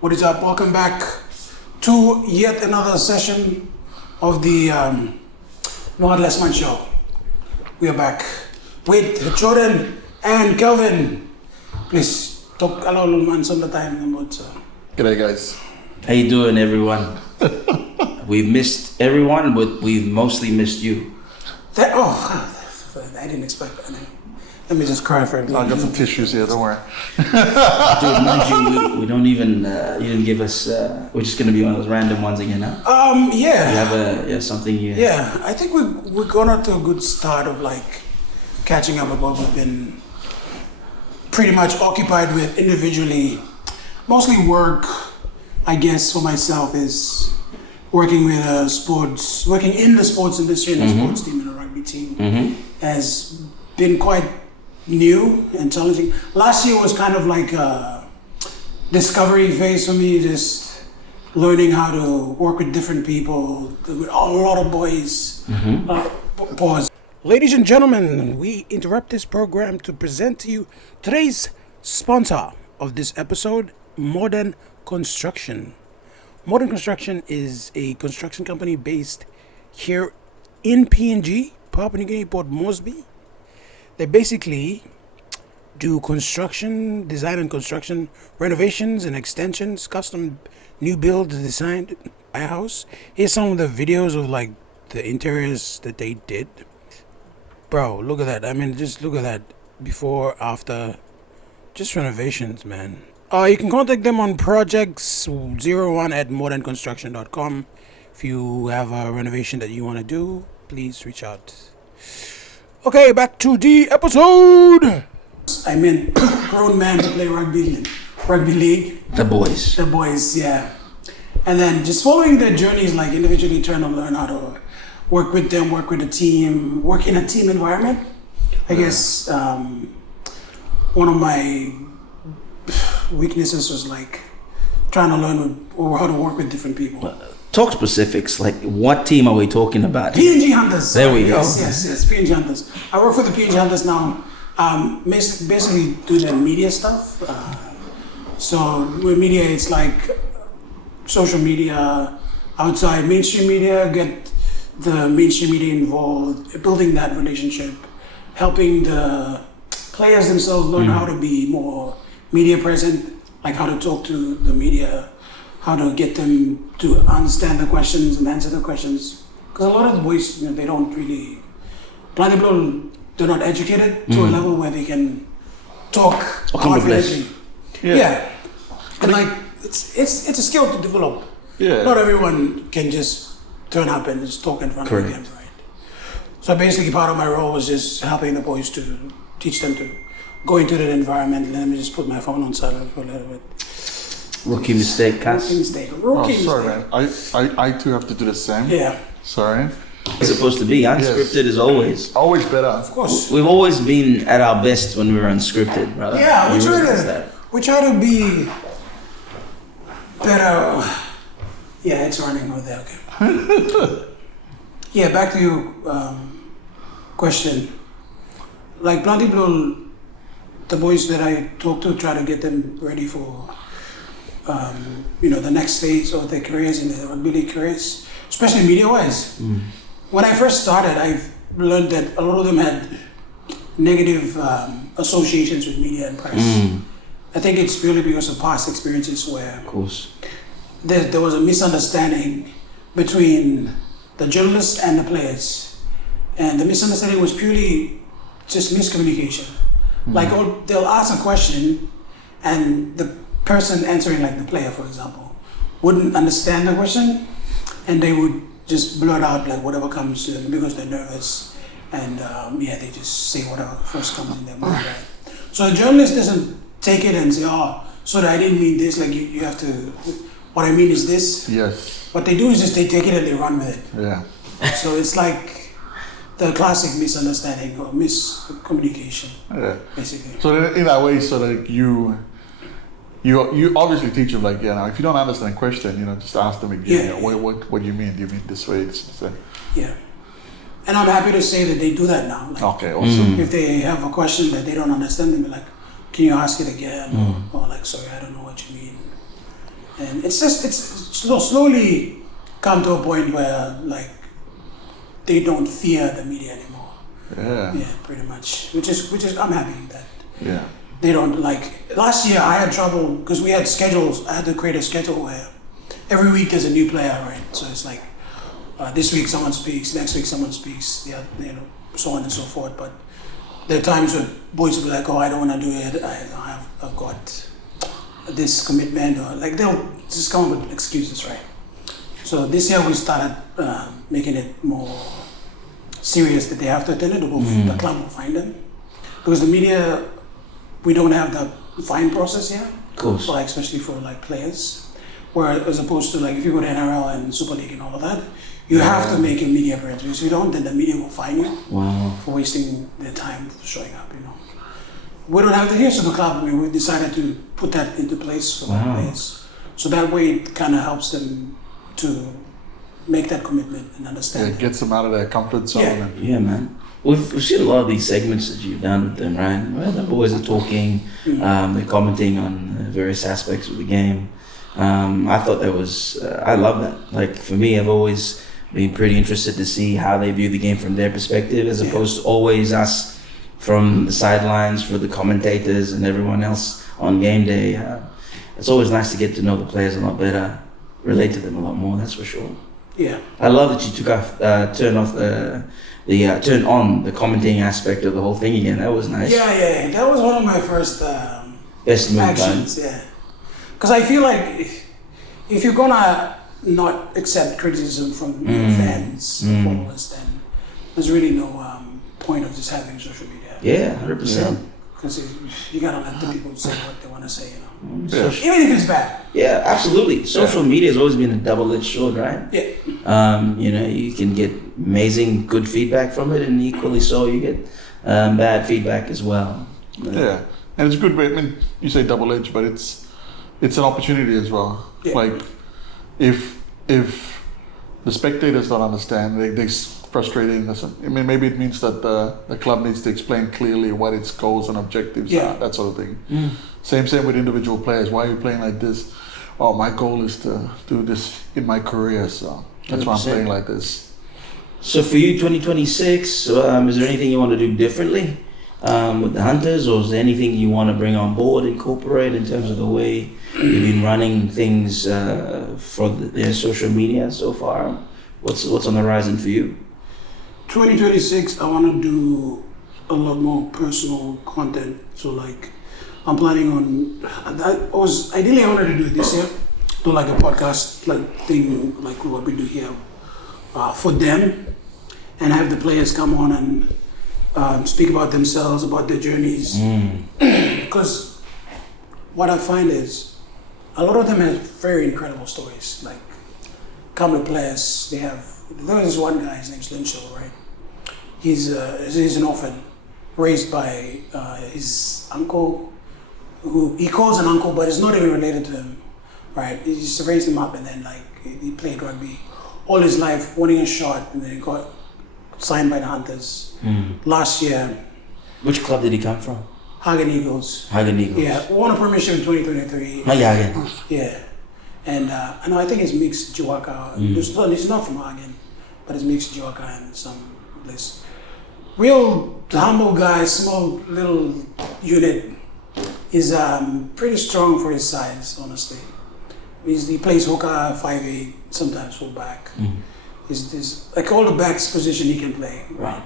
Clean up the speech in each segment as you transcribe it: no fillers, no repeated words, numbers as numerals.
What is up? Welcome back to yet another session of the No One Less Man show. We are back with Jordan and Kelvin. Please talk a little man some of the time about. G'day guys. How you doing, everyone? We've missed everyone, but we've mostly missed you. I didn't expect that. Let me just cry for a minute. I got some tissues here, don't worry. Dude, mind you, we don't even, you didn't give us, we're just going to be one of those random ones again, huh? Yeah. You have something you... Yeah, I think we're going out to a good start of like catching up with what we've been pretty much occupied with individually. Mostly work, I guess, for myself is working with working in the sports industry and the sports team and a rugby team has been quite new and challenging. Last year was kind of like a discovery phase for me, just learning how to work with different people, with a lot of boys. Pause. Ladies and gentlemen, we interrupt this program to present to you today's sponsor of this episode, Modern Construction. Modern Construction is a construction company based here in PNG, Papua New Guinea, Port Moresby. They basically do construction, design and construction, renovations and extensions, custom new builds designed by a house. Here's some of the videos of like the interiors that they did. Bro, look at that. I mean, just look at that before, after, just renovations, man. You can contact them on projects01@modernconstruction.com. If you have a renovation that you want to do, please reach out. Okay, back to the episode. I mean, grown man to play rugby league. The boys. The boys, yeah. And then just following their journeys, like individually trying to learn how to work with them, work with a team, work in a team environment. I guess one of my weaknesses was like trying to learn how to work with different people. Talk specifics, like what team are we talking about? PNG Hunters. There we go. Yes, PNG Hunters. I work for the PNG Hunters now. Basically do the media stuff. So with media, it's like social media, outside mainstream media, get the mainstream media involved, building that relationship, helping the players themselves learn how to be more media present, like how to talk to the media, how to get them to understand the questions and answer the questions. Because a lot of the boys, they don't really, blind people, they're not educated to a level where they can talk confidently. Yeah. And like, it's a skill to develop. Yeah. Not everyone can just turn up and just talk in front of them, right? So basically part of my role was just helping the boys to teach them to go into that environment. Let me just put my phone on silent for a little bit. Rookie mistake, Cass. Rookie mistake. Sorry, man. I too have to do the same. Yeah. Sorry. It's supposed to be unscripted as always. Always better. Of course. We've always been at our best when we were unscripted, brother. Yeah, we try to be better. Yeah, it's running over there. Okay. Yeah, back to your question. Like plenty people, the boys that I talk to, try to get them ready for the next phase of their careers and their rugby league careers, especially media-wise. When I first started, I learned that a lot of them had negative associations with media and press. I think it's purely because of past experiences where Of course. there was a misunderstanding between the journalists and the players. And the misunderstanding was purely just miscommunication. Like they'll ask a question and the person answering, like the player for example, wouldn't understand the question and they would just blurt out like whatever comes to them because they're nervous and they just say whatever first comes in their mind. Right? So a journalist doesn't take it and say, so I didn't mean this, like you have to, what I mean is this. Yes. What they do is just they take it and they run with it. Yeah. So it's like the classic misunderstanding or miscommunication, basically. So in that way, so like you obviously teach them like, if you don't understand a question, just ask them again. What do you mean? Do you mean this way? This way? Yeah. And I'm happy to say that they do that now. Like, okay, awesome. If they have a question that they don't understand, they'll be like, can you ask it again? Or like, sorry, I don't know what you mean. and it's slowly come to a point where like they don't fear the media anymore. Yeah. Yeah, pretty much. Which is I'm happy that Yeah. they don't like. Last year I had trouble because we had schedules. I had to create a schedule where every week there's a new player, right? So it's like this week someone speaks, next week someone speaks, yeah, so on and so forth. But there are times when boys will be like, "Oh, I don't want to do it. I've got this commitment," or like they'll just come up with excuses, right? So this year we started making it more serious that they have to attend it. The club will find them because the media, we don't have the fine process here. Of course. Like especially for like players, where as opposed to like if you go to NRL and Super League and all of that, you have to make a media appearance. Because if you don't, then the media will fine you for wasting their time showing up. We don't have that here, so the club we decided to put that into place for the players. So that way it kind of helps them to make that commitment and understand. Yeah, it gets them out of their comfort zone. Yeah. Yeah, man. We've seen a lot of these segments that you've done with them, right? Where the boys are talking, they're commenting on various aspects of the game. I thought that was, I love that. Like for me, I've always been pretty interested to see how they view the game from their perspective, as opposed to always us from the sidelines for the commentators and everyone else on game day. It's always nice to get to know the players a lot better, relate to them a lot more. That's for sure. Yeah. I love that you turn on the commenting aspect of the whole thing again. That was nice. Yeah. That was one of my first Best move, actions. Yeah. Because I feel like if you're gonna not accept criticism from your fans, followers, then there's really no point of just having social media. Yeah, 100%. Because you gotta let the people say what they want to say, Yeah. even if it's bad. Yeah, absolutely. Social media has always been a double-edged sword, right? Yeah. You can get amazing good feedback from it, and equally so you get bad feedback as well. Yeah, and it's a good way. I mean, you say double-edged, but it's an opportunity as well. Yeah. Like, if the spectators don't understand, they frustrating. I mean, maybe it means that the club needs to explain clearly what its goals and objectives are, that sort of thing. Same with individual players. Why are you playing like this? Oh, my goal is to do this in my career, so that's why I'm 100%. playing like this. So for you, 2026, is there anything you want to do differently with the Hunters, or is there anything you want to bring on board, incorporate in terms of the way you've been running things for their social media so far? What's on the horizon for you? 2026, I want to do a lot more personal content. So like, I'm planning on. Ideally I wanted to do it this year, do like a podcast like thing like what we do here for them, and have the players come on and speak about themselves, about their journeys. Because what I find is a lot of them have very incredible stories. Like, come to players, there was this one guy, his name's Linshaw, right? He's an orphan, raised by his uncle, who he calls an uncle, but is not even related to him, right? He just raised him up, and then like he played rugby all his life, wanting a shot, and then he got signed by the Hunters last year. Which club did he come from? Hagen Eagles. Hagen Eagles. Yeah, won a premiership in 2023. Hagen. Yeah, and I think it's mixed Jiwaka. He's not from Hagen, but it's mixed Jiwaka and some place. Real humble guy, small little unit. He's pretty strong for his size, honestly. He plays hooker, 5'8", sometimes full back. He's like all the backs position he can play. Right.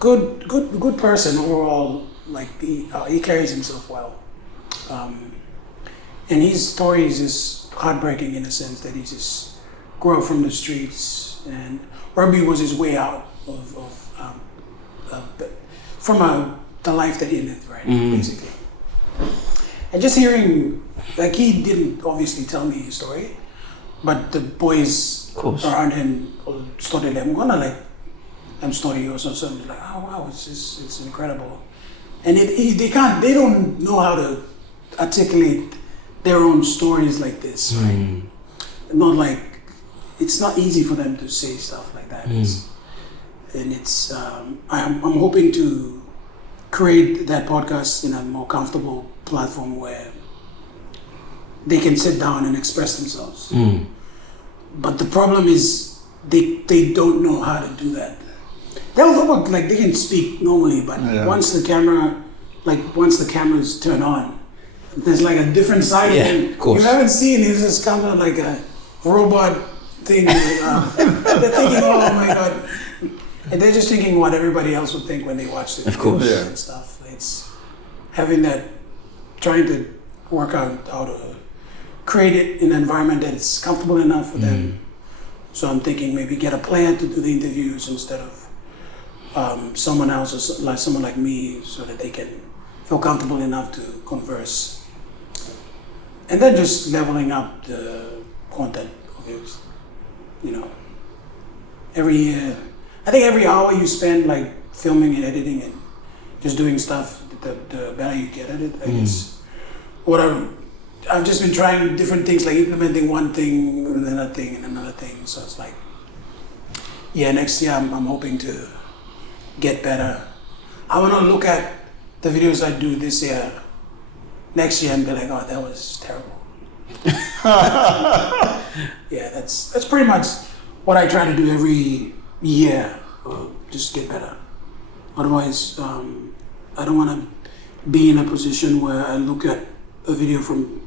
Good person overall. Like he carries himself well. And his story is just heartbreaking in a sense that he just grew up from the streets, and rugby was his way out from the life that he lived, right? Basically. And just hearing, like, he didn't obviously tell me his story, but the boys around him started, I'm gonna like, I'm story or something, like, oh wow, it's incredible. And they don't know how to articulate their own stories like this, right? Not like, it's not easy for them to say stuff like that. I'm hoping to create that podcast in a more comfortable platform where they can sit down and express themselves. But the problem is they don't know how to do that. They'll look like they can speak normally, but once the cameras turn on, there's like a different side of him. Of course. You haven't seen. He's just kind of like a robot thing. They're thinking, oh my god, and they're just thinking what everybody else would think when they watch the videos and stuff. It's having that, trying to work out how to create it in an environment that's comfortable enough for them. So I'm thinking maybe get a player to do the interviews instead of someone else, or like someone like me, so that they can feel comfortable enough to converse. And then just leveling up the content of it, you know. Every year, I think every hour you spend like filming and editing and just doing stuff, the better you get at it. I guess what I've just been trying different things, like implementing one thing and another thing and another thing. So it's like, next year I'm hoping to get better. I want to look at the videos I do this year, next year, and be like, oh, that was terrible. That's pretty much what I try to do every year, just get better. Otherwise, I don't want to be in a position where I look at a video from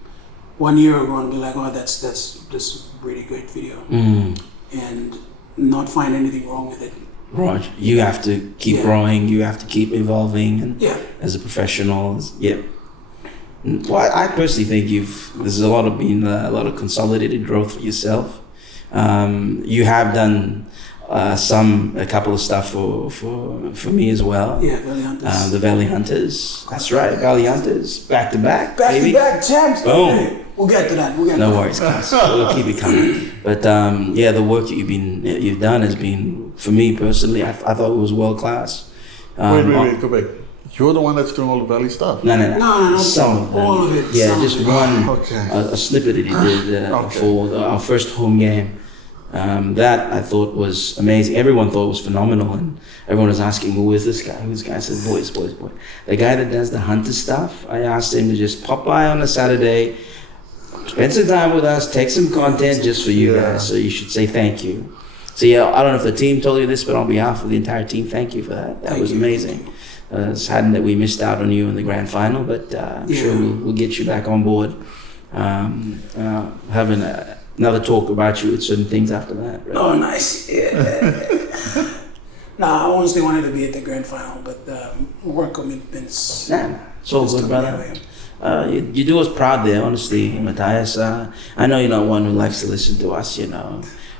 1 year ago and be like, oh, that's a really great video, and not find anything wrong with it. Right. You have to keep growing. You have to keep evolving, and as a professional, Well, I personally think there's a lot of consolidated growth for yourself. You have done a couple of stuff for me as well. Yeah, Valley Hunters. The Valley Hunters. That's right, Valley Hunters. Back to back, baby. Back to back champs. Boom. We'll get to that. No worries, guys. We'll keep it coming. But the work that you've done has been, for me personally, I thought it was world class. Wait, go back. You're the one that's doing all the Valley stuff. No. Some of them. All of it. Yeah, just one. Okay. A snippet that he did for our first home game. That I thought was amazing. Everyone thought it was phenomenal, and everyone was asking, who is this guy? Who's this guy? I said, boys. The guy that does the hunter stuff, I asked him to just pop by on a Saturday, spend some time with us, take some content just for you guys. So you should say thank you. So I don't know if the team told you this, but on behalf of the entire team, thank you for that. That was amazing. Saddened that we missed out on you in the grand final, but I'm sure we'll get you back on board. Having another talk about you with certain things after that. Right? Oh, nice. Yeah. I honestly wanted to be at the grand final, but work commitments. Nah. It's all good, brother. You do us proud there, honestly, Matthias. I know you're not one who likes to listen to us,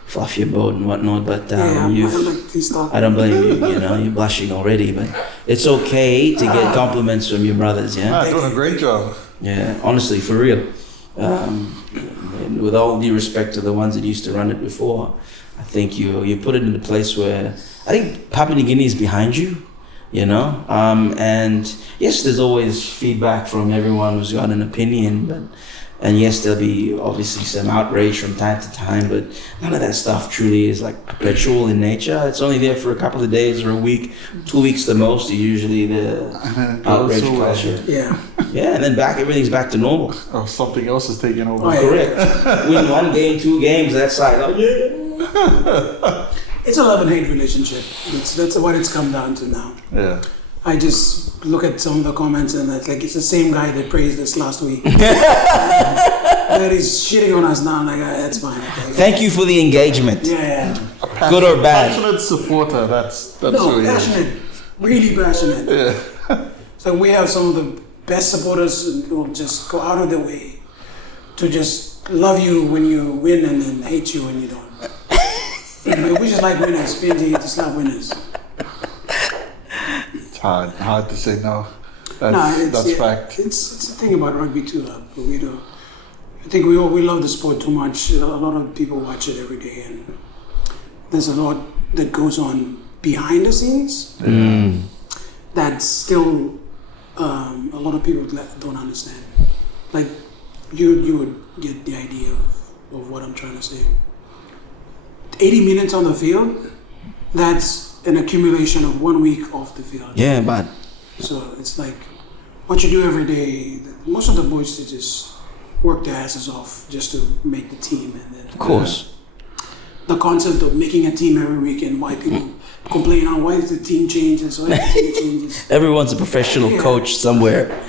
fluff your boat and whatnot, but I don't blame you. You're blushing already, but it's okay to get compliments from your brothers. Yeah, doing a great job. Yeah, honestly, for real. And with all due respect to the ones that used to run it before, I think you put it in a place where I think Papua New Guinea is behind you. And yes, there's always feedback from everyone who's got an opinion, and yes, there'll be obviously some outrage from time to time, but none of that stuff truly is like perpetual in nature. It's only there for a couple of days or a week, 2 weeks the most, usually the outrage culture. Yeah, and then everything's back to normal. Oh, something else is taking over. Correct. Win 1 game, 2 games, that side. It's a love-and-hate relationship. That's what it's come down to now. Yeah. I just look at some of the comments and it's the same guy that praised us last week. That is shitting on us now. That's fine. Okay. Thank you for the engagement. Yeah. Good or bad. Passionate supporter. That's no, passionate. Really passionate. Yeah. So we have some of the best supporters who will just go out of their way to just love you when you win and then hate you when you don't. We just like winners. PNG just love winners. It's hard to say no. That's fact. It's the thing about rugby too. We do. I think we love the sport too much. A lot of people watch it every day, and there's a lot that goes on behind the scenes that still a lot of people don't understand. Like you would get the idea of what I'm trying to say. 80 minutes on the field, that's an accumulation of 1 week off the field. Yeah, but so it's like what you do every day. Most of the boys, they just work their asses off just to make the team, and then Of course. the concept of making a team every week and why people complain on why is the team changes, why the team changes. Everyone's a professional coach somewhere.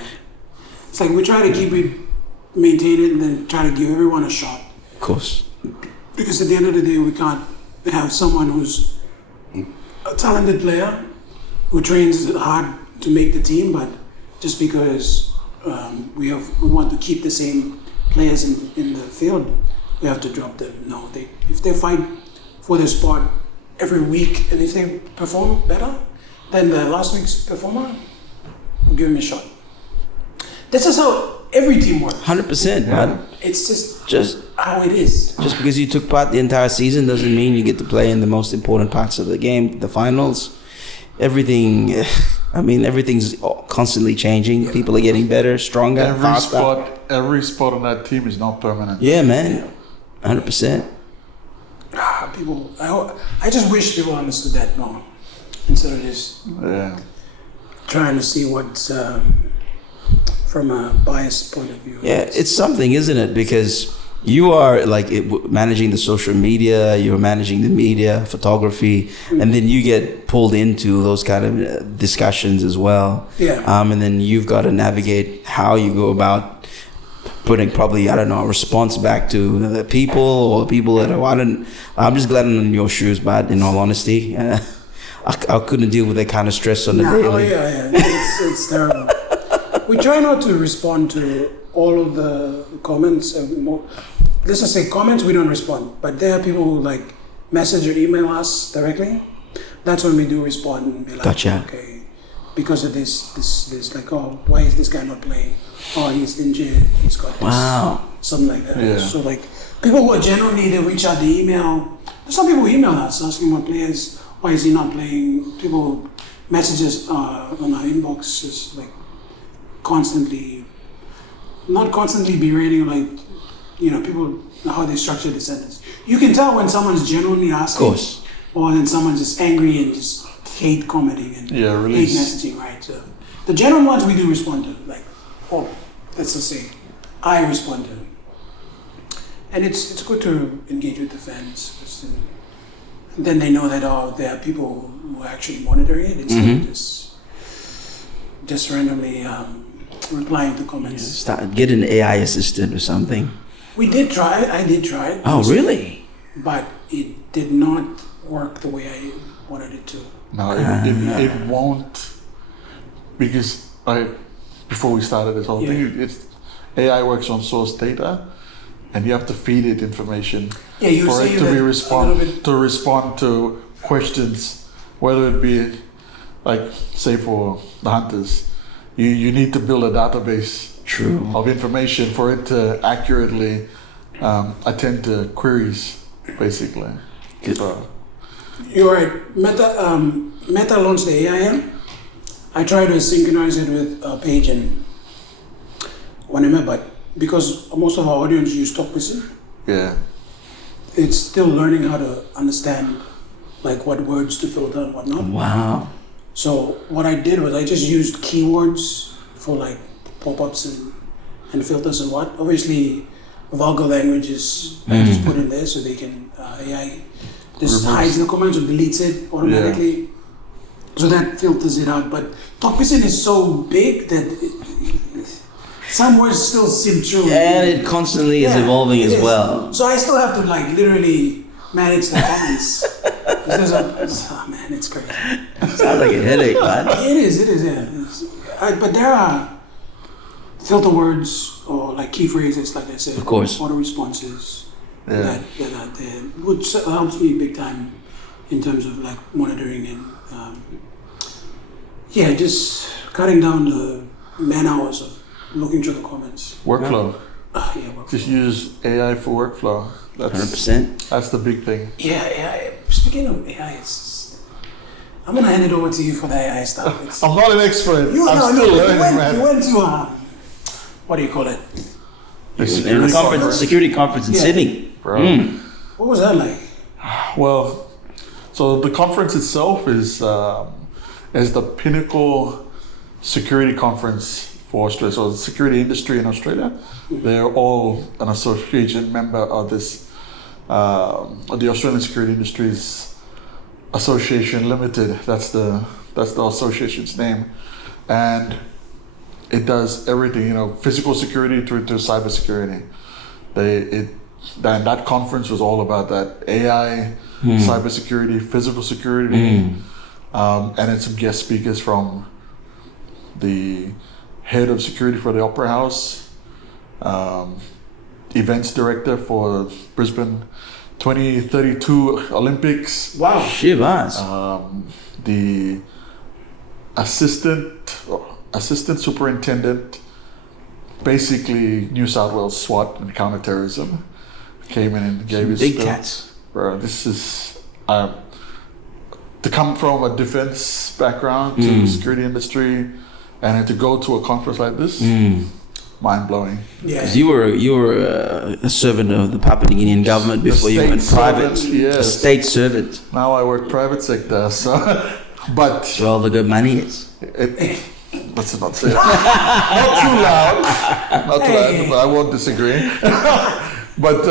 It's like we try to keep it, maintain it, and then try to give everyone a shot. Of course. Because at the end of the day, we can't have someone who's a talented player who trains hard to make the team, but just because we want to keep the same players in the field, we have to drop them. No, if they fight for their spot every week, and if they perform better than the last week's performer, we'll give them a shot. This is how every team works. 100%, man. It's just how it is. Just because you took part the entire season doesn't mean you get to play in the most important parts of the game, the finals. Everything's constantly changing. People are getting better, stronger, faster. Every spot on that team is not permanent. Yeah, man. 100%. People, I just wish people understood that more instead of just trying to see what's from a biased point of view. Yeah, it's something, isn't it? Because you are managing the social media, you're managing the media, photography, and then you get pulled into those kind of discussions as well. Yeah. And then you've got to navigate how you go about putting probably, a response back to the people or people that I'm just glad I'm in your shoes, but in all honesty, I couldn't deal with that kind of stress on the daily. Oh yeah. It's terrible. We try not to respond to all of the comments. Let's just say comments, we don't respond. But there are people who message or email us directly. That's when we do respond and be like, Gotcha. Okay, because of this, why is this guy not playing? Oh, he's injured. He's got this. Wow. Something like that. Yeah. So people who are genuinely, they reach out, they email. There's some people who email us asking about players. Why is he not playing? People messages on our inbox is not constantly berating, people, how they structure the sentence. You can tell when someone's genuinely asking. Of course. Or then someone's just angry and just hate commenting and hate messaging, right? So the genuine ones we do respond to, let's just say, I respond to. And it's good to engage with the fans. And then they know that, there are people who are actually monitoring it instead of just randomly replying to comments. Get an AI assistant or something. I did try it. Oh, really? But it did not work the way I wanted it to. No, it won't, because before we started this whole thing, AI works on source data, and you have to feed it information for it to respond to questions, whether it be say for the hunters, you need to build a database of information for it to accurately attend to queries, basically. So, you're right. Meta launched the AI. I tried to synchronize it with Page and Wanema, but because most of our audience use TalkPC, it's still learning how to understand what words to filter and whatnot. Wow. So what I did was I just used keywords for pop-ups and filters and what. Obviously, vulgar languages I just put in there so they can AI just hides the comments or deletes it automatically. So that filters it out. But TalkPC is so big that some words still seem true. And it constantly is evolving as well. So I still have to literally manage the comments. It's crazy. Sounds like a headache, man. It is, yeah. But there are filter words or key phrases, like I said. Of course. Auto responses that are there, which helps me big time in terms of monitoring and just cutting down the man hours of looking through the comments. Workflow. Workflow. Just use AI for workflow. 100%. That's the big thing. Yeah, AI. Speaking of AI, I'm gonna hand it over to you for the AI stuff. I'm not an expert. I'm still learning, man. You went to what do you call it? Security conference in Sydney. Bro. What was that like? Well, so the conference itself is the pinnacle security conference for Australia. So the security industry in Australia, they're all an association member of this, the Australian Security Industries Association Limited. That's the association's name, and it does everything. You know, physical security through to cyber security. That conference was all about that AI, cybersecurity, physical security, and then some guest speakers from the head of security for the Opera House, events director for Brisbane 2032 Olympics. Wow, Shivas. The assistant superintendent, basically New South Wales SWAT and counterterrorism, came in and gave his big spiel. cats. Bro, this is to come from a defense background to the security industry, and then to go to a conference like this, mind blowing. Yeah, because you were a servant of the Papua New Guinean government before you went private. Yes. A state servant. Now I work private sector, so but That's where all the good money is. Let's not say that. Not too loud, but I won't disagree. But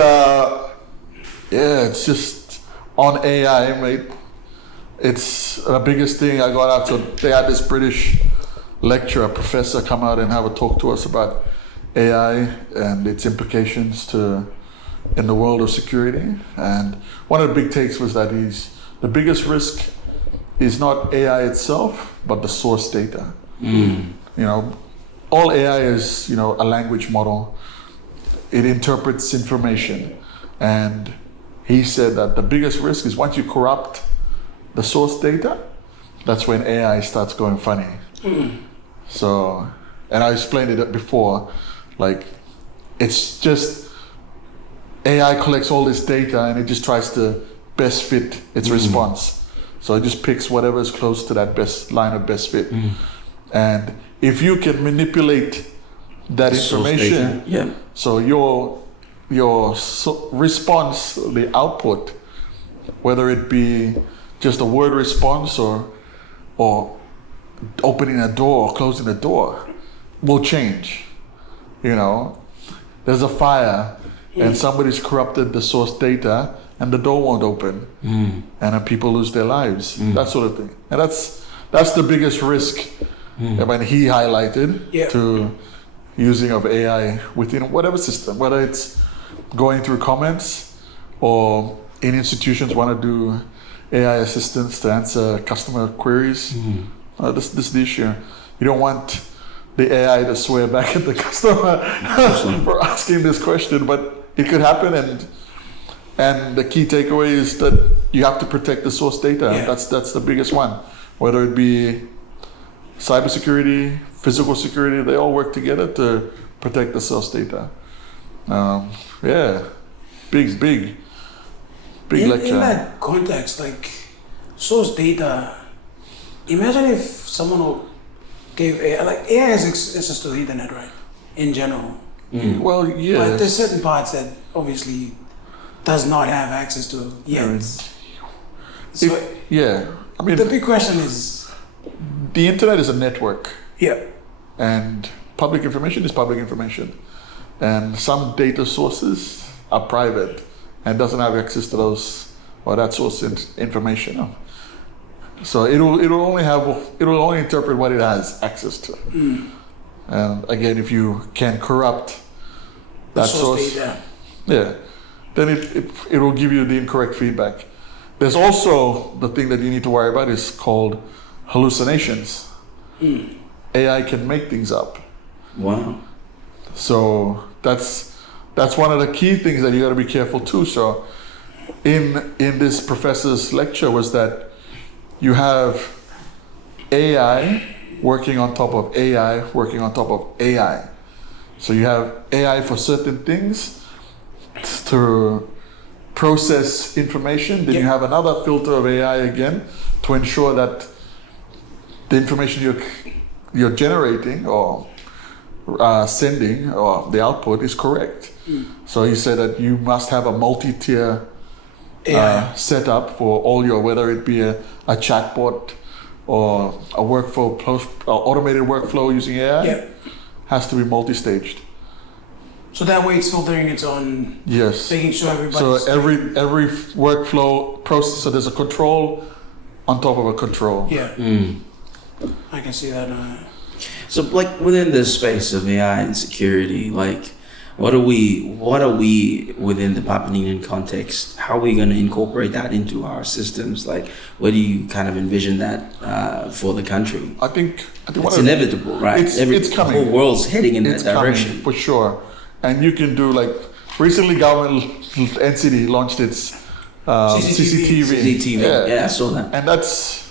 it's just on AI, mate. It's the biggest thing I got out. So they had this British lecturer, professor, come out and have a talk to us about AI and its implications in the world of security. And one of the big takes was that the biggest risk is not AI itself, but the source data. You know, all AI is, a language model. It interprets information. And he said that the biggest risk is once you corrupt the source data, that's when AI starts going funny. So, and I explained it before, like, it's just AI collects all this data and it just tries to best fit its response. So it just picks whatever is close to that best fit. And if you can manipulate that information, so your response, the output, whether it be just a word response or opening a door or closing a door, will change. There's a fire and somebody's corrupted the source data and the door won't open, and then people lose their lives, that sort of thing. And that's the biggest risk. When he highlighted to using of AI within whatever system, whether it's going through comments or in institutions want to do AI assistance to answer customer queries. This is the issue. You don't want the AI to swear back at the customer for asking this question, but it could happen. And the key takeaway is that you have to protect the source data. That's the biggest one. Whether it be cybersecurity, physical security, they all work together to protect the source data. Big lecture. In that context, like source data, imagine if someone gave AI, like AI has access to the internet, right? In general. Well, yeah. But there's certain parts that obviously does not have access to yet. I mean, the big question is, the internet is a network. Yeah. And public information is public information. And some data sources are private and doesn't have access to those or that source information. So it'll only interpret what it has access to. And again, if you can corrupt that source data, then it will give you the incorrect feedback. There's also the thing that you need to worry about is called hallucinations. AI can make things up. Wow. So that's one of the key things that you got to be careful too. So in this professor's lecture was that you have AI working on top of AI working on top of AI. So you have AI for certain things to process information. Then you have another filter of AI again to ensure that the information you're generating or sending or the output is correct. So he said that you must have a multi-tier setup for all your, whether it be a chatbot or a workflow, automated workflow using AI. has to be multi-staged. So that way it's filtering its own, Yes. making sure everybody's... So every workflow process, so there's a control on top of a control. Yeah, I can see that. So, like within the space of AI and security, like what are we within the Papua context? How are we going to incorporate that into our systems? Like, where do you kind of envision that for the country? I think It's inevitable, right? It's coming. The whole world's heading in It's that direction. coming, for sure. And you can do like recently, government NCD launched its CCTV. CCTV. Yeah, I saw that. And that's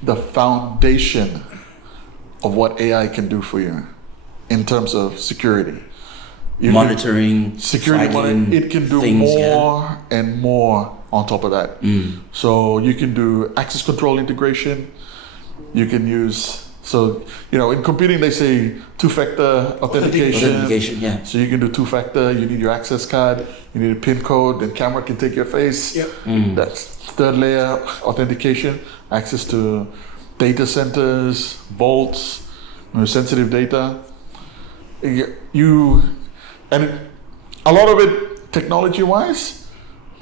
the foundation of what AI can do for you in terms of security. Monitoring, Security monitoring, it can do things, more and more on top of that. So you can do access control integration. You can use, so, in computing they say two-factor authentication. Yeah. So you can do two-factor, you need your access card, you need a PIN code, the camera can take your face. Yep. That's third layer authentication, access to data centers, vaults, sensitive data. And a lot of it, technology-wise,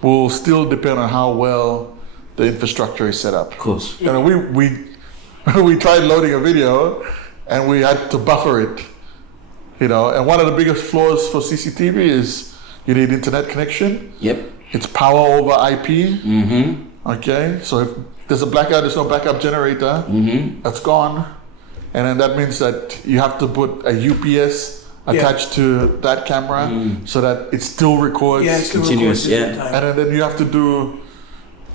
will still depend on how well the infrastructure is set up. Of course. We tried loading a video and we had to buffer it, and one of the biggest flaws for CCTV is you need internet connection. Yep. It's power over IP. Okay, so if there's a blackout, there's no backup generator, that's gone. And then that means that you have to put a UPS attached to that camera so that it still records. Yeah, it's continuous, continuous. yeah. And then you have to do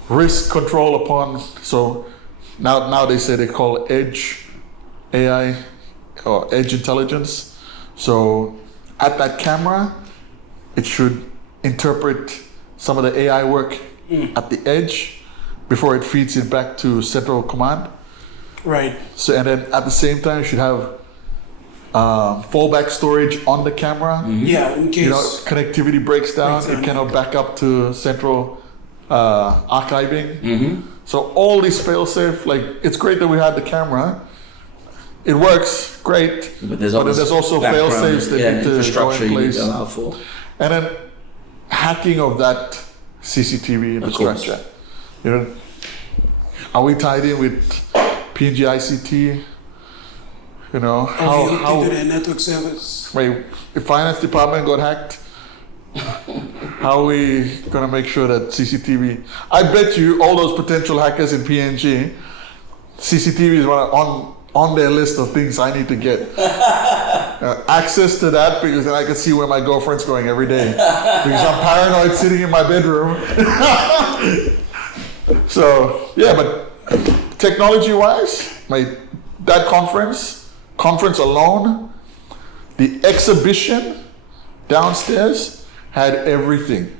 risk control upon, so now they say they call edge AI or edge intelligence. So at that camera, it should interpret some of the AI work at the edge before it feeds it back to central command. Right. So, and then at the same time, you should have fallback storage on the camera. Yeah, in case... Connectivity breaks down, it cannot back up to central archiving. So all these fail-safe, like, it's great that we had the camera. It works great, but there's also fail-safes that need to go in place. Allow for. And then hacking of that CCTV infrastructure. Are we tied in with PNG ICT? How do their network service? Wait, if finance department got hacked, how are we gonna make sure that CCTV? I bet you all those potential hackers in PNG, CCTV is on their list of things I need to get access to that, because then I can see where my girlfriend's going every day, because I'm paranoid sitting in my bedroom. So yeah, but technology-wise, that conference alone, the exhibition downstairs had everything.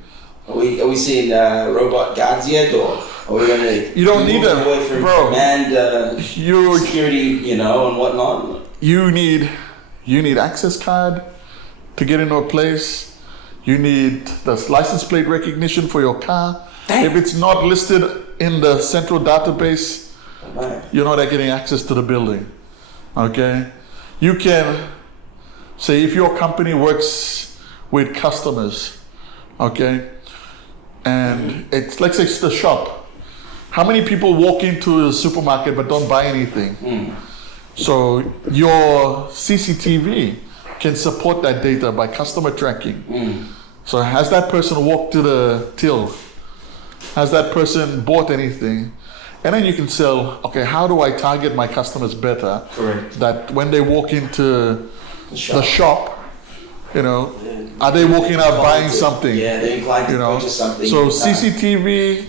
Are we seeing robot guards yet, or are we going to? You don't need them, away from bro. Command security, and whatnot. You need access card to get into a place. You need the license plate recognition for your car. Damn. If it's not listed in the central database, you're not getting access to the building. Okay, you can say if your company works with customers, okay, and it's, let's say it's the shop. How many people walk into a supermarket but don't buy anything? So your CCTV can support that data by customer tracking. So has that person walked to the till? Has that person bought anything? And then you can sell, okay, how do I target my customers better? Correct. That when they walk into the shop, are they walking out buying something? Yeah, they're inclined to purchase something. So CCTV,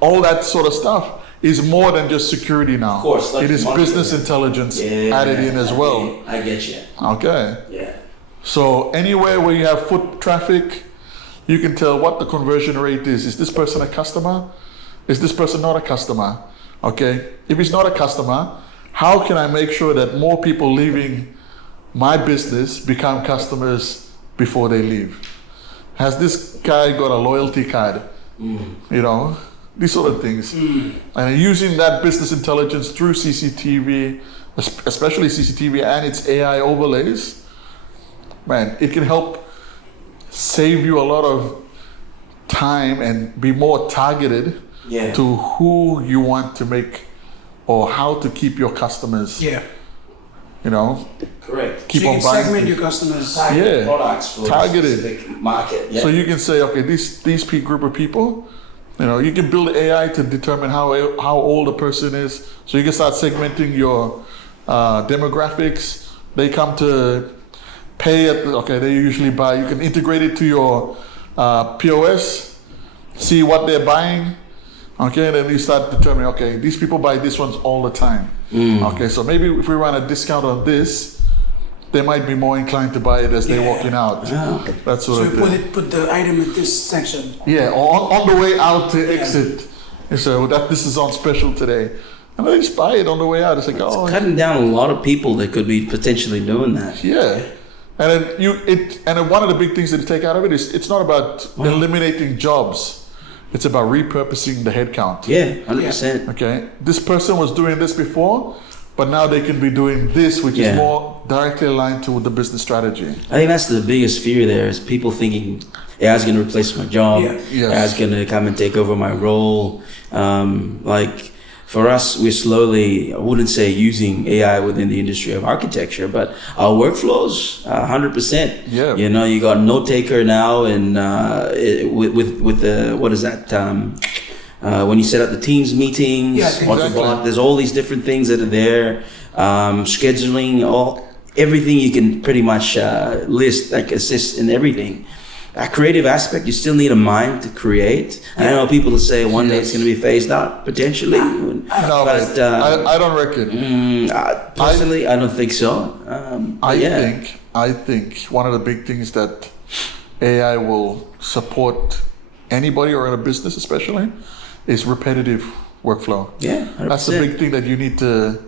all that sort of stuff is more than just security now. Of course. It is business intelligence added in as well. I get you. Okay. Yeah. So anywhere where you have foot traffic, you can tell what the conversion rate is. Is this person a customer? Is this person not a customer? Okay. If he's not a customer, how can I make sure that more people leaving my business become customers before they leave? Has this guy got a loyalty card? these sort of things. And using that business intelligence through CCTV, especially CCTV and its AI overlays, man, it can help save you a lot of time and be more targeted to who you want to make or how to keep your customers. Yeah. You know, correct. Keep So you on can buying segment things. your customers. Products for Targeted. a specific market. Yeah. So you can say, okay, these group of people, you know, you can build AI to determine how old a person is. So you can start segmenting your demographics. They come to pay at, okay, they usually buy. You can integrate it to your POS, see what they're buying. Okay, then you start determining, okay, these people buy these ones all the time. Okay, so maybe if we run a discount on this, they might be more inclined to buy it as they're walking out. That So sort of you thing. put the item in this section. Yeah, or on the way out to exit. And so this is on special today. And they just buy it on the way out. It's like, oh, Cutting down a lot of people that could be potentially doing that. yeah. And then one of the big things that you take out of it is it's not about eliminating jobs. It's about repurposing the headcount. Yeah, 100%. Okay, this person was doing this before, but now they can be doing this, which is more directly aligned to the business strategy. I think that's the biggest fear there is people thinking AI's going to replace my job. Yeah. Yes. AI's going to come and take over my role. Like for us, we're slowly, I wouldn't say using AI within the industry of architecture, but our workflows, 100%. Yeah. You know, you got note taker now, and with the, what is that? When you set up the Teams meetings, Yeah, exactly. there's all these different things that are there. Scheduling, everything you can pretty much list, like assist in everything. A creative aspect, you still need a mind to create. And I know people that say one day it's going to be phased out, potentially. No, But, I don't reckon. Personally, I don't think so. I think one of the big things that AI will support anybody or in a business especially is repetitive workflow. Yeah, 100%. That's the big thing that you need to,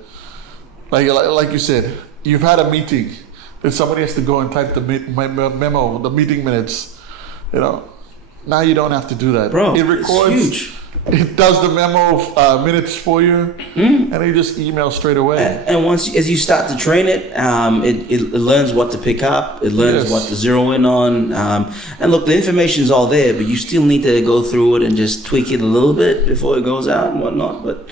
like you said, you've had a meeting, then somebody has to go and type the memo, the meeting minutes. You know, now you don't have to do that. Bro, it records, it's huge. It does the memo minutes for you, and you just email straight away. And once, as you start to train it, it learns what to pick up. It learns what to zero in on. And look, the information's all there, but you still need to go through it and just tweak it a little bit before it goes out and whatnot. But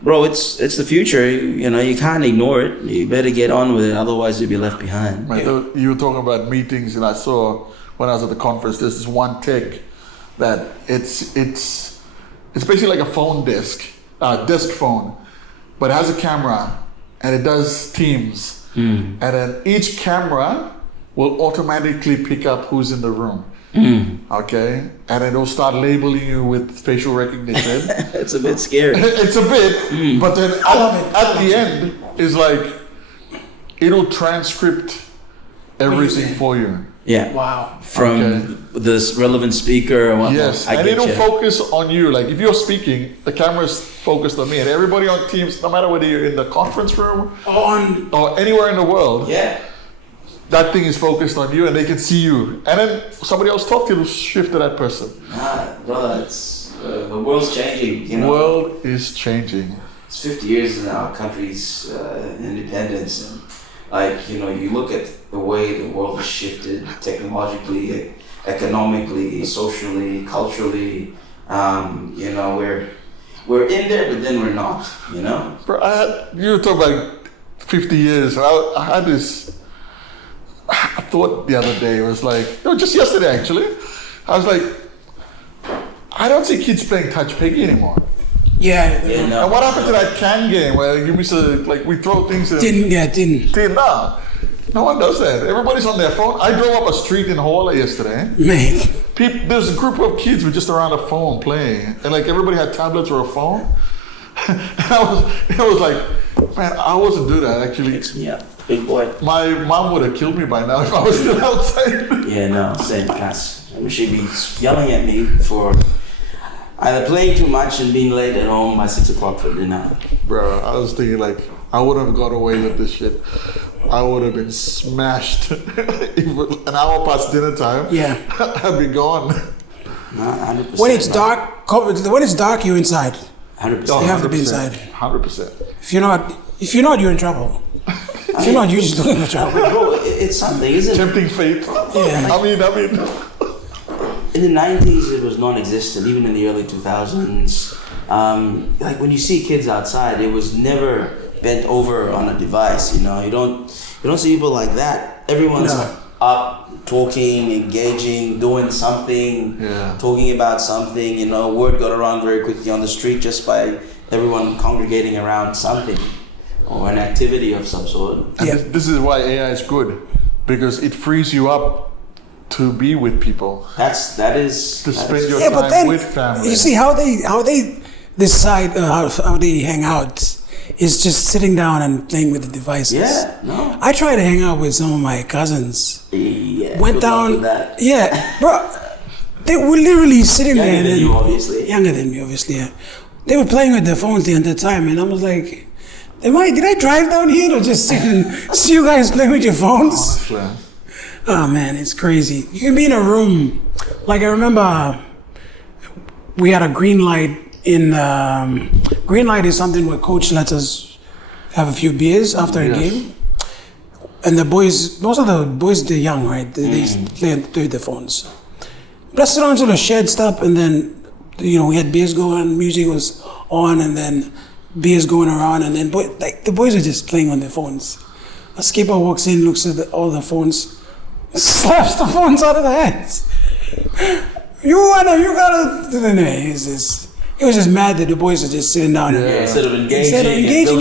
bro, it's the future. You know, you can't ignore it. You better get on with it, otherwise you'll be left behind. Right, you were talking about meetings, and I saw when I was at the conference, there's this one tech that it's basically like a phone desk phone, but it has a camera and it does Teams, and then each camera will automatically pick up who's in the room. Okay, and it'll start labeling you with facial recognition. It's a bit scary. It's a bit, but then at the end is like it'll transcript everything for you. Yeah. Wow. From this relevant speaker and whatnot. Yes, and it'll focus on you. Like if you're speaking, the camera's focused on me, and everybody on Teams, no matter whether you're in the conference room or anywhere in the world, that thing is focused on you, and they can see you. And then somebody else talk to you, shift to that person. Brother, it's the world's changing. You know? The world is changing. It's 50 years in our country's independence, and like you look at the way the world has shifted technologically, economically, socially, culturally. We're in there, but then we're not. You know. Bro, you were talking about 50 years. I had this thought the other day. It was like, just yesterday actually. I was like, I don't see kids playing touch peggy anymore. Yeah. And what happened to that can game where we throw things in? Tin. No one does that. Everybody's on their phone. I drove up a street in Hawaii yesterday. Man. There's a group of kids with just around a phone playing, and like everybody had tablets or a phone. And I was like, man, I wasn't do that actually. Picks me up, big boy. My mom would have killed me by now if I was still outside. Yeah, no, same class. She'd be yelling at me for either playing too much and being late at home by 6 o'clock for dinner. Bro, I was thinking like, I would have got away with this shit. I would have been smashed. An hour past dinner time, Yeah. I'd be gone. No, 100%. When it's dark, when it's dark, you're inside. 100%. You have to be inside. 100%. If you're not, you're in trouble. If you're not, you just don't have trouble. Bro, it's something, isn't it? Tempting fate. Yeah. I mean. In the 90s, it was non-existent. Even in the early 2000s, like when you see kids outside, it was never bent over on a device. You don't see people like that. Everyone's up, talking, engaging, doing something, talking about something. Word got around very quickly on the street just by everyone congregating around something or an activity of some sort. And this is why AI is good, because it frees you up to be with people. That is to spend your but time then, with family. You see how they decide how they hang out is just sitting down and playing with the devices. Yeah, no. I try to hang out with some of my cousins. Yeah, Went good luck down. with that. Yeah, bro. They were literally sitting there. Younger than you, obviously. Younger than me, obviously. Yeah. They were playing with their phones the entire time, and I was like, did I drive down here to just sit and see you guys playing with your phones? Honestly. Oh man, it's crazy. You can be in a room. Like I remember, we had a green light in. Green light is something where coach lets us have a few beers after a game, and the boys, most of the boys, they're young, right? They play with their phones. Restaurants sort of shared stuff, and then we had beers going, music was on, and then beers going around, and then the boys are just playing on their phones. A skipper walks in, looks at all the phones, slaps the phones out of their hands. You gotta. Anyway, he was just mad that the boys are just sitting down. Instead of engaging,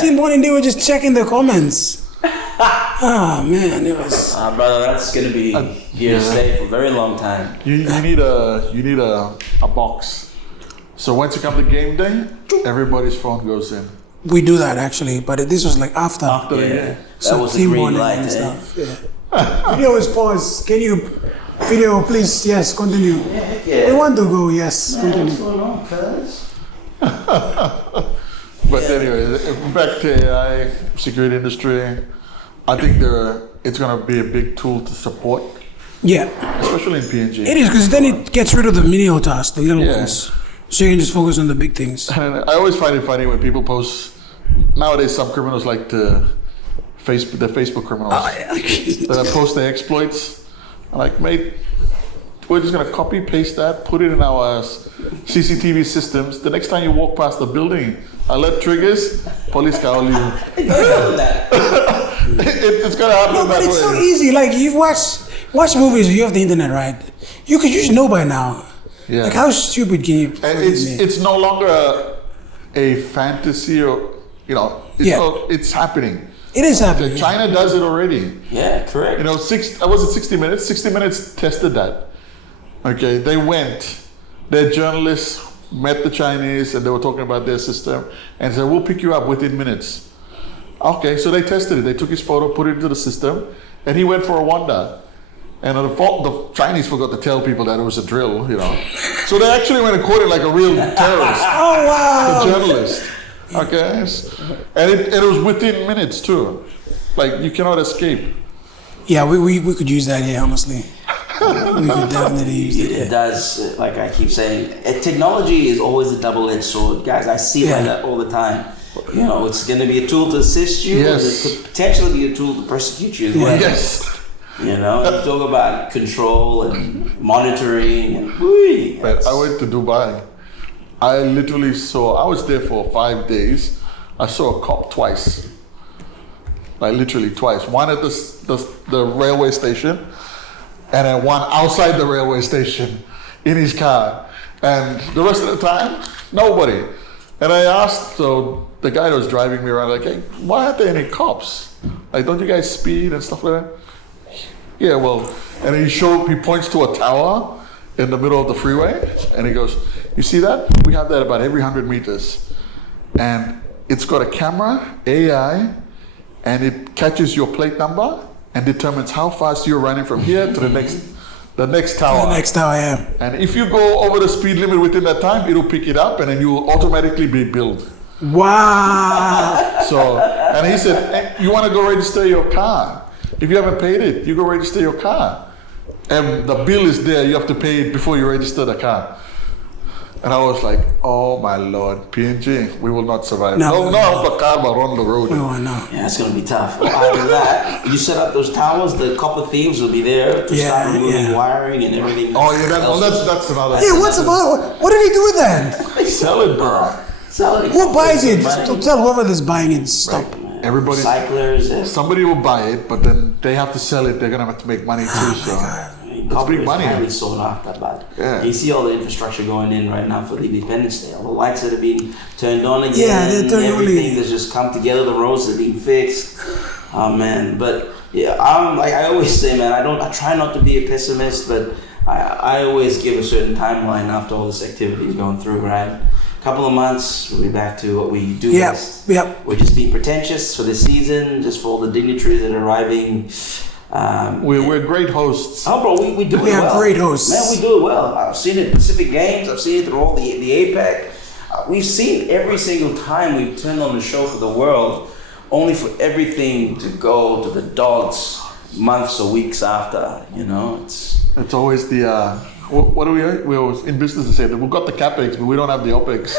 team bonding, they were just checking the comments. Oh man, it was. Brother, that's gonna be here to stay for a very long time. You need a box. So once you come to game day, everybody's phone goes in. We do that actually, but this was like after. So that was team the green bonding light, and stuff. Yeah. Video is paused. Can you video please? Yes, continue. We want to go. Yes, continue. What's going on, cuz? But anyway, back to AI, security industry. I think it's going to be a big tool to support. Yeah. Especially in PNG. It is, because then it gets rid of the menial tasks, the little ones. So you can just focus on the big things. And I always find it funny when people post. Nowadays, some criminals like to the Facebook criminals that post their exploits. I'm like, mate, we're just gonna copy paste that, put it in our CCTV systems. The next time you walk past the building, alert triggers, police call you. It's gonna happen that way. But it's so easy. Like you watch movies, you have the internet, right? You should know by now. Yeah. Like how stupid can you? And it's no longer a fantasy, or it's happening. It is happening. China does it already. Yeah, correct. Was it 60 Minutes? 60 Minutes tested that. Okay, they went. Their journalists met the Chinese and they were talking about their system and said, we'll pick you up within minutes. Okay, so they tested it. They took his photo, put it into the system, and he went for a wander. And the Chinese forgot to tell people that it was a drill, So they actually went and caught it like a real terrorist. Oh, wow. The journalist. Okay, and it was within minutes too. Like you cannot escape. Yeah, we could use that here, honestly. We could definitely use it. It does, like I keep saying, technology is always a double-edged sword, guys. I see that all the time. It's going to be a tool to assist you, but it could potentially be a tool to persecute you as well. Yes. You talk about control and monitoring and But I went to Dubai. I was there for 5 days. I saw a cop twice. Like literally twice. One at the railway station, and then one outside the railway station in his car. And the rest of the time, nobody. And I asked the guy that was driving me around, like, hey, why aren't there any cops? Like, don't you guys speed and stuff like that? Yeah, well, and he points to a tower in the middle of the freeway, and he goes, you see that? We have that about every 100 meters. And it's got a camera, AI, and it catches your plate number and determines how fast you're running from here to the next tower. The next tower, yeah. And if you go over the speed limit within that time, it'll pick it up and then you will automatically be billed. Wow. And he said, hey, you want to go register your car? If you haven't paid it, you go register your car. And the bill is there, you have to pay it before you register the car. And I was like, oh my lord, PNG, we will not survive. No. No, but karma on the road. Oh, no. Yeah, it's gonna be tough. Well, other than that, you set up those towers, the copper thieves will be there to start removing wiring and everything. Oh yeah, that's another. Hey, what's about? What did he do with that? Sell it, bro. Sell it. Who buys it? Just tell whoever is buying it, stop. Everybody, Cyclers. somebody will buy it, but then they have to sell it. They're gonna have to make money too. So it's big money. Highly sought after, but Yeah. you see all the infrastructure going in right now for the Independence Day. All the lights that are being turned on again. Yeah, they're turning on everything again. that's just come together. The roads are being fixed. Oh man, but yeah, I'm like I always say, man. I try not to be a pessimist, but I always give a certain timeline after all this activity is going through, right? Couple of months, we'll be back to what we do best. Yep. We're just being pretentious for this season, just for all the dignitaries that are arriving. We're great hosts. Oh, bro, we do it We well. are great hosts. Man, we do it well. I've seen it at Pacific Games. I've seen it through all the APEC. We've seen every single time we've turned on the show for the world, only for everything to go to the dogs months or weeks after. You know, It's always the what do we always in business to say that we've got the capex, but we don't have the opex.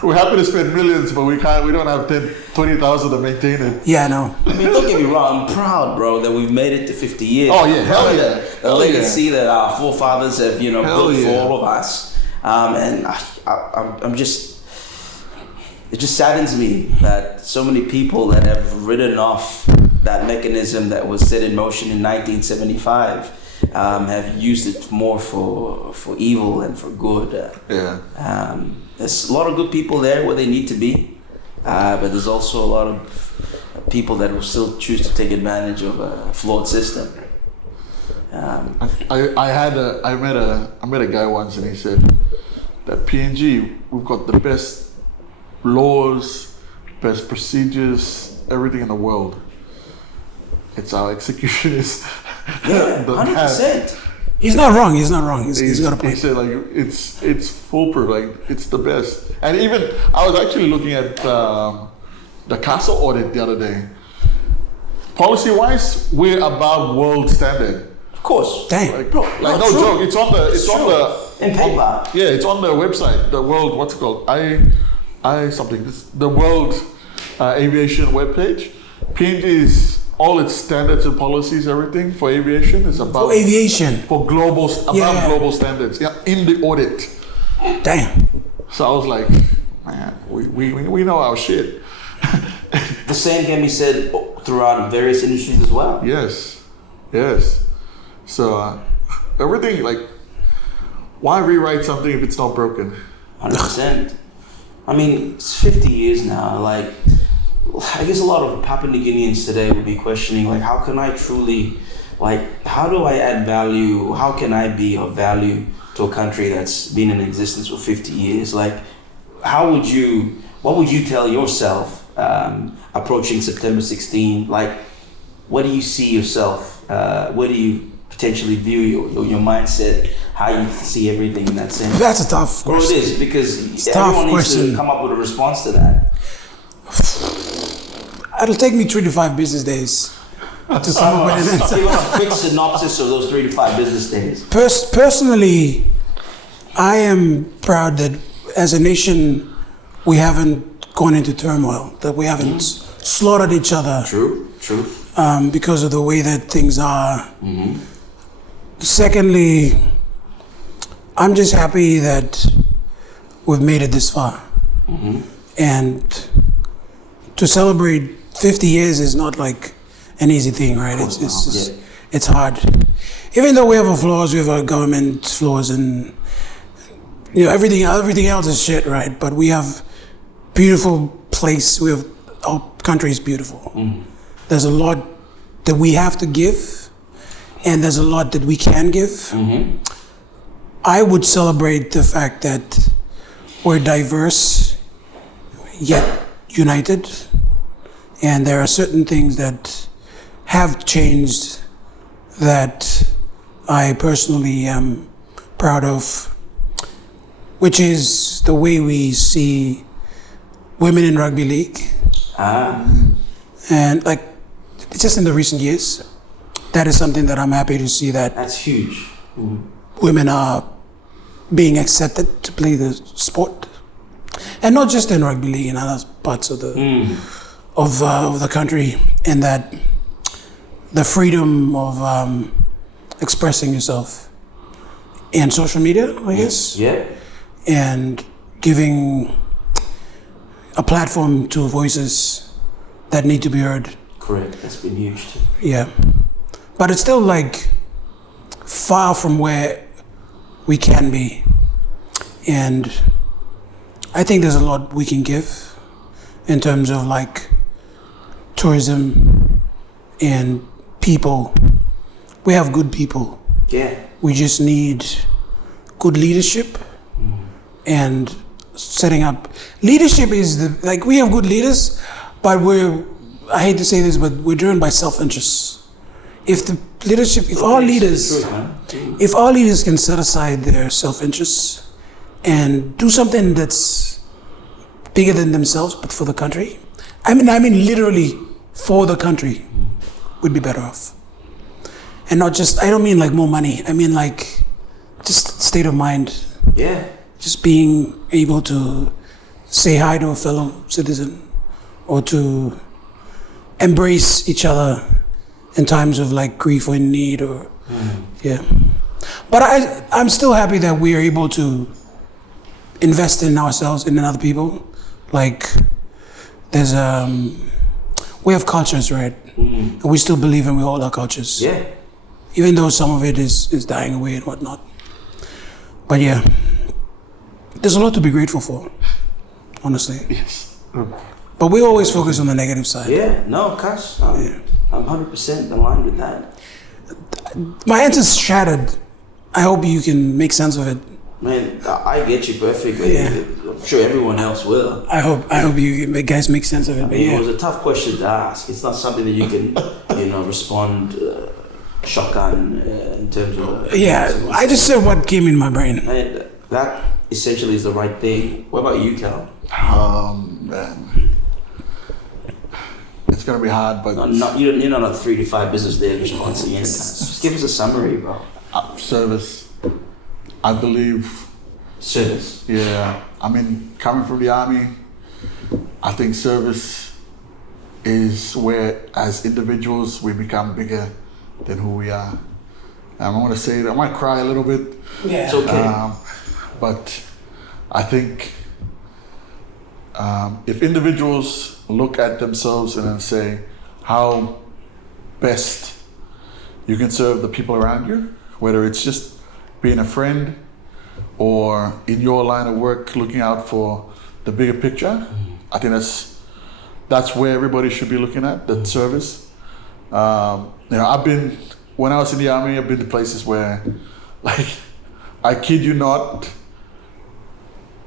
We're happy to spend millions, but we don't have 20,000 to maintain it. Yeah, I know. I mean, don't get me wrong. I'm proud, bro, that we've made it to 50 years. Oh yeah, hell yeah. The legacy that our forefathers have, Hell built for yeah. all of us. And I'm just, it just saddens me that so many people that have ridden off that mechanism that was set in motion in 1975 have used it more for evil than for good. Yeah. There's a lot of good people there where they need to be, but there's also a lot of people that will still choose to take advantage of a flawed system. I met a guy once and he said that PNG, we've got the best laws, best procedures, everything in the world. It's our execution is Yeah, 100%. He's not wrong. He's got a He point. said like it's foolproof, like it's the best. And even I was actually looking at the castle audit the other day. Policy wise, we're above world standard. Of course. Dang. Like, Bro, like no, no true. joke. It's on the In paper. yeah, it's on the website. The world, what's it called? The world aviation webpage. PNG is all its standards and policies, everything for aviation is above For aviation. for global global standards. Yeah, in the audit. Damn. So I was like, man, we know our shit. The same can be said throughout various industries as well. Yes. So everything, like, why rewrite something if it's not broken? 100%. I mean, it's 50 years now. Like, I guess a lot of Papua New Guineans today would be questioning, like, how can I truly, like, how do I add value? How can I be of value to a country that's been in existence for 50 years? Like, what would you tell yourself approaching September 16? Like, what do you see yourself? Where do you potentially view your mindset? How you see everything in that sense? That's a tough Well, it question. is, because It's a tough everyone needs question. to come up with a response to that. It'll take me 3 to 5 business days to come up with an answer. Give us a quick synopsis of those 3 to 5 business days. Personally, I am proud that as a nation, we haven't gone into turmoil, that we haven't slaughtered each other True. because of the way that things are. Secondly, I'm just happy that we've made it this far. And to celebrate 50 years is not like an easy thing, right? It's hard. Even though we have our flaws, we have our government flaws, and everything else is shit, right? But we have beautiful place. Our country is beautiful. There's a lot that we have to give, and there's a lot that we can give. I would celebrate the fact that we're diverse yet united, and there are certain things that have changed that I personally am proud of, which is the way we see women in rugby league. And like, just in the recent years, that is something that I'm happy to see, that That's huge. women are being accepted to play the sport, and not just in rugby league, in other parts of the of the country, and that the freedom of expressing yourself in social media, I guess, and giving a platform to voices that need to be heard. Correct. That's been huge too. Yeah, but it's still like far from where we can be, and I think there's a lot we can give in terms of like tourism and people. We have good people. Yeah. We just need good leadership and setting up. Leadership is like we have good leaders, but I hate to say this, but we're driven by self-interest. If our leaders can set aside their self-interest and do something that's bigger than themselves, but for the country, I mean literally for the country, we'd be better off. And not just, I don't mean like more money, I mean like just state of mind. Yeah. Just being able to say hi to a fellow citizen or to embrace each other in times of like grief or in need or yeah. But I'm still happy that we are able to invest in ourselves and in other people. Like there's we have cultures, right? And we still believe in all our cultures. Yeah. Even though some of it is dying away and whatnot. But yeah, there's a lot to be grateful for, honestly. Yes. But we always focus on the negative side. Yeah, no, Cash, I'm 100% aligned with that. My answer's shattered. I hope you can make sense of it. Man, I get you perfectly. Yeah. I'm sure everyone else will. I hope you guys make sense of it. I mean, it was a tough question to ask. It's not something that you can, respond shotgun in terms of. Yeah, I just said what came in my brain. And that essentially is the right thing. What about you, Cal? Man. It's gonna be hard, but you're not a 3 to 5 business day responding. Just give us a summary, bro. Service. I believe. Service. Yeah, I mean, coming from the army, I think service is where, as individuals, we become bigger than who we are. I want to say that I might cry a little bit. Yeah, it's okay. But I think if individuals look at themselves and then say how best you can serve the people around you, whether it's just being a friend or in your line of work looking out for the bigger picture, I think that's where everybody should be looking at, that service. When I was in the army, I've been to places where, like, I kid you not,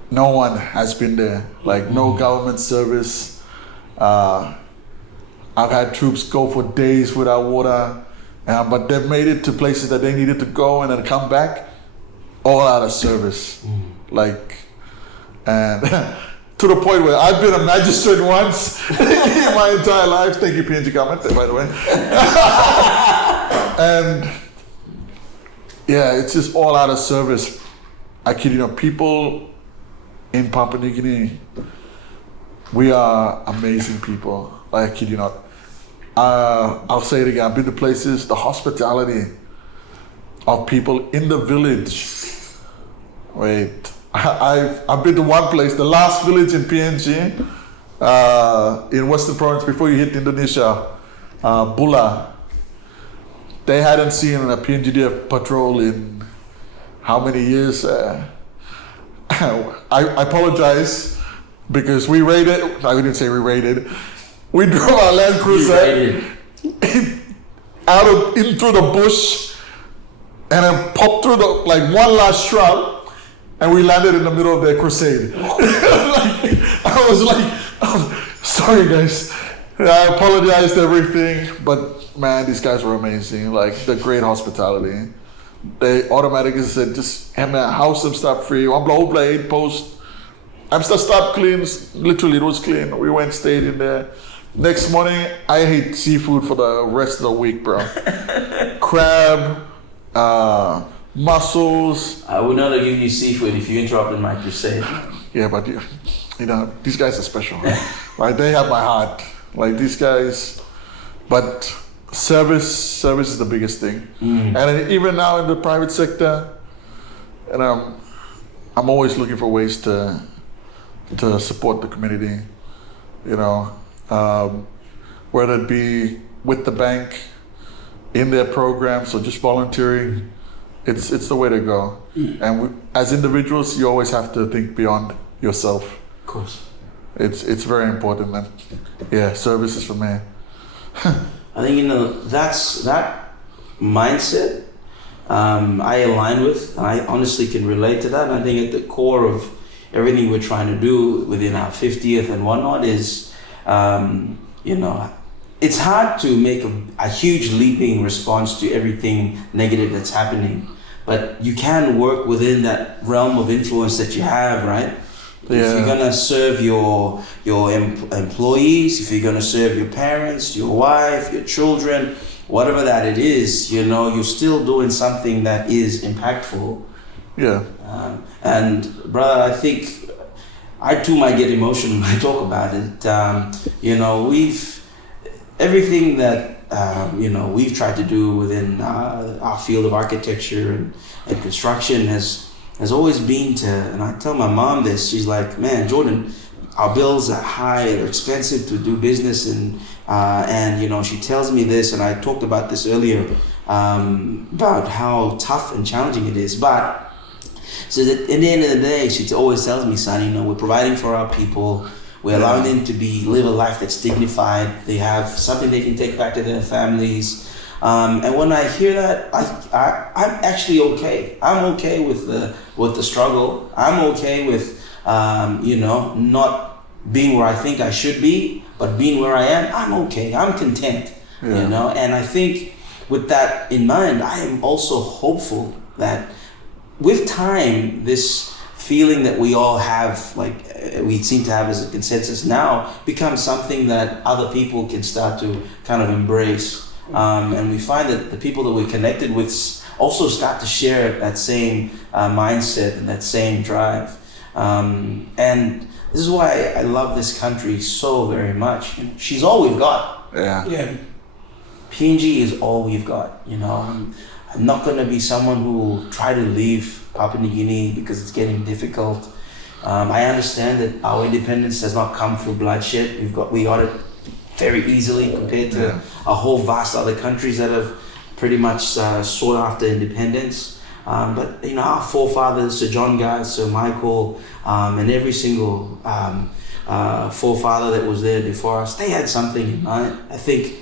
no one has been there, like no government service. I've had troops go for days without water, but they've made it to places that they needed to go and then come back, all out of service. And to the point where I've been a magistrate once in my entire life. Thank you, PNG government, by the way. And yeah, it's just all out of service. I kid you not, people in Papua New Guinea, we are amazing people. I kid you not. I'll say it again. I've been to places, the hospitality of people in the village. Wait, I've been to one place, the last village in PNG, in Western Province before you hit Indonesia, Bula. They hadn't seen a PNGDF patrol in how many years? I apologize because we raided. I didn't say we raided. We drove our Land Cruiser into the bush and then popped through one last shrub, and we landed in the middle of their crusade. I was like, oh, sorry guys. I apologized everything, but man, these guys were amazing. Like the great hospitality. They automatically said, just house them stop free. One blow blade post. I'm still stop clean. Literally, it was clean. We went, stayed in there. Next morning, I ate seafood for the rest of the week, bro. Crab, muscles. I would not have given you seafood if you interrupted my crusade. Yeah, but you know, these guys are special, right? They have my heart. Like these guys, but service is the biggest thing. And even now in the private sector, and I'm always looking for ways to support the community. You know, whether it be with the bank, in their programs, or just volunteering, it's the way to go. And as individuals, you always have to think beyond yourself. Of course. It's very important, and yeah, service is for me. I think that mindset I align with, and I honestly can relate to that. And I think at the core of everything we're trying to do within our 50th and whatnot is, you know, it's hard to make a huge leaping response to everything negative that's happening, but you can work within that realm of influence that you have, right? Yeah. If you're gonna serve your employees, if you're gonna serve your parents, your wife, your children, whatever that it is, you know, you're still doing something that is impactful. Yeah. And brother, I think I too might get emotional when I talk about it. You know, everything that you know we've tried to do within our field of architecture and construction has always been to, and I tell my mom this, she's like, man, Jordan, our bills are high, they're expensive to do business, and you know, she tells me this, and I talked about this earlier, about how tough and challenging it is, but so that at the end of the day, she always tells me, son, you know, we're providing for our people, we're allowing them to live a life that's dignified, they have something they can take back to their families. And when I hear that, I'm actually okay. I'm okay with the struggle. I'm okay with you know, not being where I think I should be, but being where I am. I'm okay. I'm content. You know, and I think with that in mind, I am also hopeful that with time, this feeling that we all have, like we seem to have as a consensus now, becomes something that other people can start to kind of embrace. And we find that the people that we're connected with also start to share that same mindset and that same drive. And this is why I love this country so very much. You know, she's all we've got. Yeah. PNG is all we've got. You know, I'm not going to be someone who will try to leave Papua New Guinea because it's getting difficult. I understand that our independence does not come through bloodshed. We got it very easily compared to a whole vast other countries that have pretty much sought after independence. But you know, our forefathers, Sir John Guy, Sir Michael, and every single forefather that was there before us, they had something in mind, I think.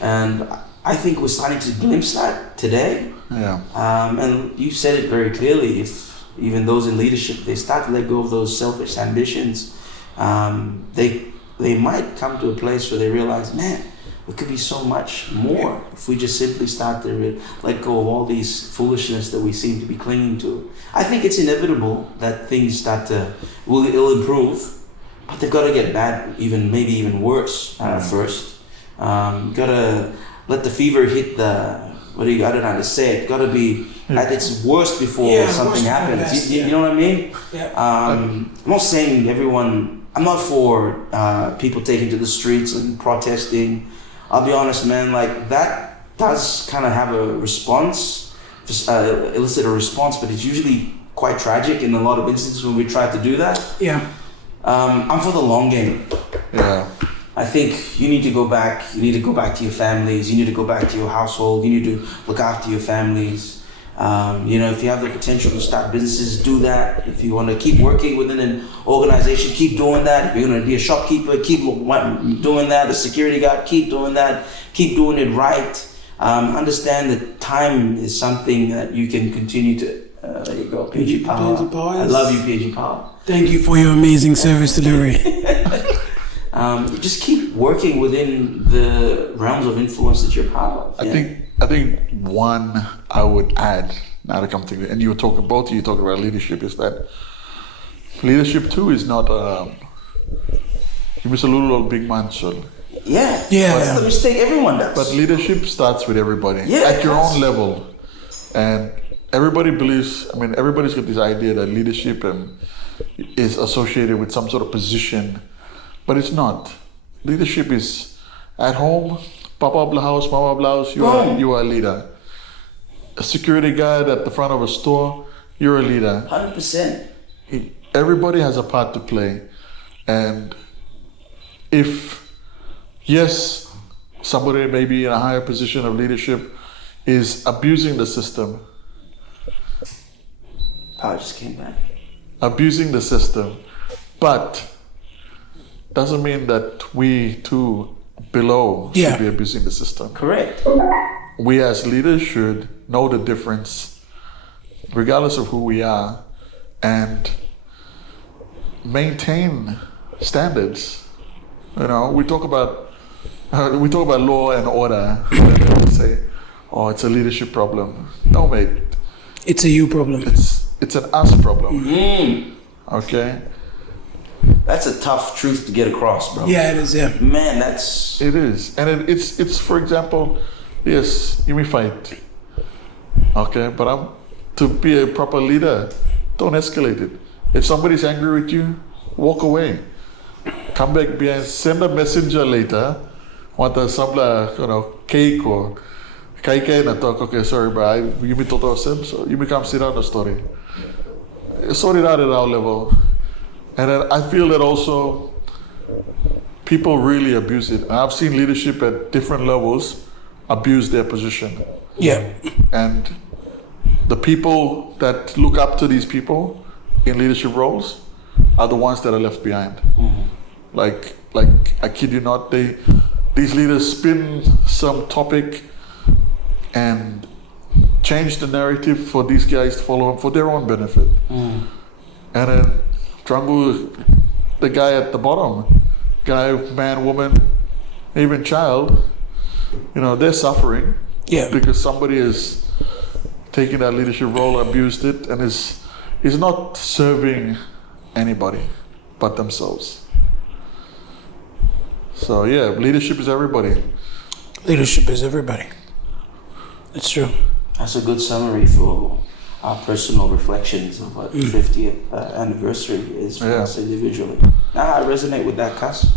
And I think we're starting to glimpse that today. And you said it very clearly, if even those in leadership, they start to let go of those selfish ambitions, they might come to a place where they realize, man, it could be so much more if we just simply start to let go of all these foolishness that we seem to be clinging to. I think it's inevitable that things it'll improve, but they've got to get bad, maybe even worse first. Gotta let the fever hit I don't know how to say it. Gotta be at its worst before something happens. You know what I mean? I'm not saying I'm not for people taking to the streets and protesting. I'll be honest, man, like that does kind of have a response, elicit a response, but it's usually quite tragic in a lot of instances when we try to do that. I'm for the long game. I think you need to go back. You need to go back to your families. You need to go back to your household. You need to look after your families. You know, if you have the potential to start businesses, do that. If you want to keep working within an organization, keep doing that. If you're going to be a shopkeeper, keep doing that. A security guard, keep doing that. Keep doing it right. Understand that time is something that you can continue to. There you go, PNG Power. I love you, PNG Power. Thank you for your amazing service delivery. Just keep working within the realms of influence that you're part of. I think one I would add now to come to it, and both of you talking about leadership, is that leadership too is not you miss a little big man, so. That's the mistake everyone does. But leadership starts with everybody at your own level, and everybody believes. I mean, everybody's got this idea that leadership is associated with some sort of position, but it's not. Leadership is at home. Papa blouse, mama blouse. You are a leader. A security guard at the front of a store. You're a leader. 100%. Everybody has a part to play, and if yes, somebody maybe in a higher position of leadership is abusing the system. Power just came back. Abusing the system, but doesn't mean that we too below should be abusing the system. Correct. We as leaders should know the difference, regardless of who we are, and maintain standards. You know, we talk about law and order, and then we say, "Oh, it's a leadership problem." No, mate. It's a you problem. It's an us problem. Okay. That's a tough truth to get across, bro. Yeah, it is. Yeah. Man, that's. It is, and it's for example, yes, you may fight. Okay, but to be a proper leader, don't escalate it. If somebody's angry with you, walk away. Come back behind, send a messenger later. Want some cake or kai na talk. Okay, sorry, but you may talk ourselves. So you may come sit down the story. Sort it out at our level. And then I feel that also people really abuse it. And I've seen leadership at different levels abuse their position. Yeah. And the people that look up to these people in leadership roles are the ones that are left behind. Like I kid you not, these leaders spin some topic and change the narrative for these guys to follow them for their own benefit. And then Drangu, the guy at the bottom, man, woman, even child, they're suffering because somebody is taking that leadership role, abused it, and is not serving anybody but themselves. So yeah, leadership is everybody. Leadership is everybody. It's true. That's a good summary for our personal reflections of what the 50th anniversary is for us individually. Now I resonate with that, Cass.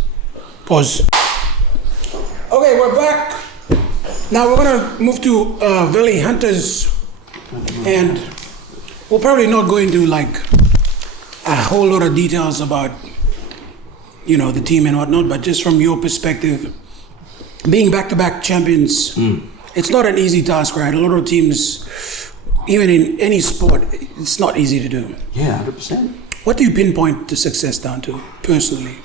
Pause. Okay, we're back. Now we're gonna move to Valley Hunters, and we're probably not going to like a whole lot of details about the team and whatnot, but just from your perspective, being back-to-back champions, it's not an easy task, right? A lot of teams, even in any sport, it's not easy to do. Yeah, 100%. What do you pinpoint the success down to, personally?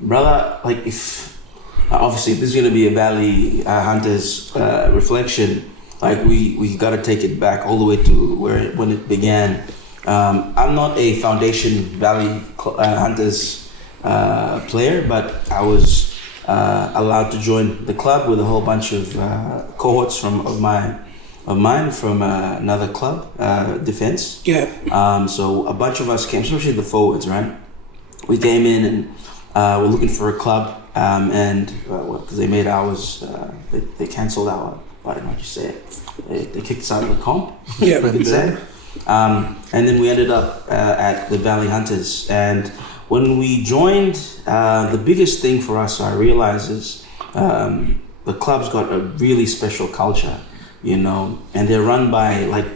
Brother, like if this is going to be a Valley Hunters reflection, like we got to take it back all the way to when it began. I'm not a Foundation Valley Hunters player, but I was allowed to join the club with a whole bunch of cohorts of mine from another club, Defense. Yeah. So a bunch of us came, especially the forwards, right? We came in and we're looking for a club, and because they made ours, they cancelled our. I don't know what you say. They kicked us out of the comp. Yeah. And then we ended up at the Valley Hunters, and when we joined, the biggest thing for us, I realized, is the club's got a really special culture, and they're run by like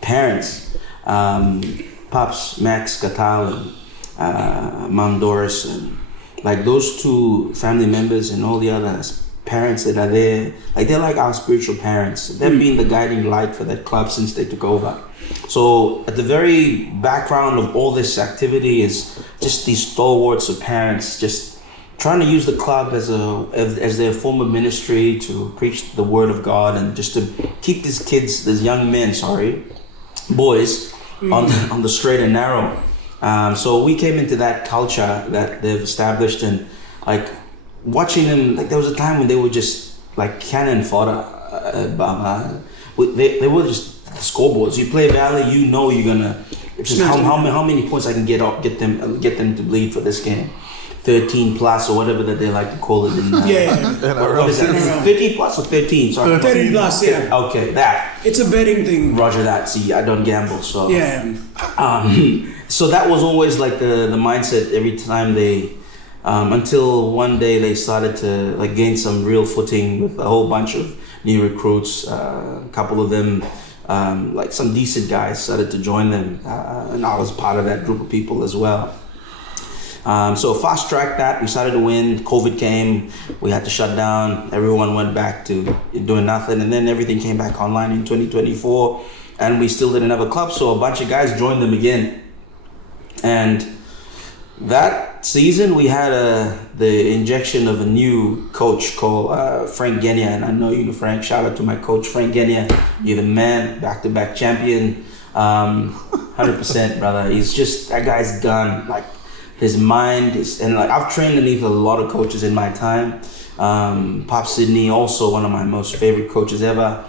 parents, Pops, Max, Gatal, and Mom Doris, and like those two family members and all the other parents that are there, like they're like our spiritual parents. They've been the guiding light for that club since they took over. So at the very background of all this activity is just these stalwarts of parents just trying to use the club as their form of ministry to preach the word of God and just to keep these young men, boys, on the straight and narrow. So we came into that culture that they've established, and like watching them, like there was a time when they were just like cannon fodder. They were just scoreboards. You play Valley, you're gonna just how many points I can get them to bleed for this game. 13 plus or whatever that they like to call it. In, what is that? 13 plus or 13? Sorry. 13 plus, yeah. Okay, that. It's a betting thing. Roger that. See, I don't gamble, so. Yeah. So that was always like the mindset every time they, until one day they started to like gain some real footing with a whole bunch of new recruits. A couple of them, like some decent guys started to join them, and I was part of that group of people as well. So fast track that, we started to win, COVID came, we had to shut down, everyone went back to doing nothing, and then everything came back online in 2024, and we still didn't have a club, so a bunch of guys joined them again. And that season we had the injection of a new coach called Frank Genia, and I know you know Frank, shout out to my coach Frank Genia, you're the man, back-to-back champion, 100% brother, he's just, that guy's done, like, his mind is, and like I've trained underneath a lot of coaches in my time. Pop Sydney, also one of my most favorite coaches ever.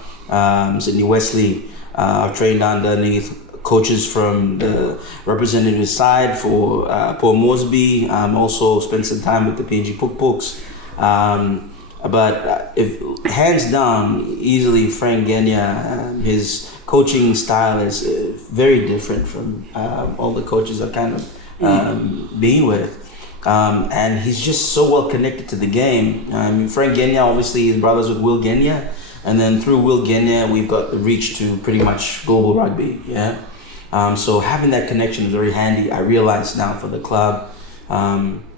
Sydney Wesley, I've trained underneath coaches from the representative side for Paul Moresby. Also spent some time with the PNG Puk-Puks. But if hands down, easily Frank Genia, his coaching style is very different from all the coaches I kind of being with, and he's just so well connected to the game. Frank Genia obviously is brothers with Will Genia, and then through Will Genia we've got the reach to pretty much global rugby. So having that connection is very handy, I realize now, for the club.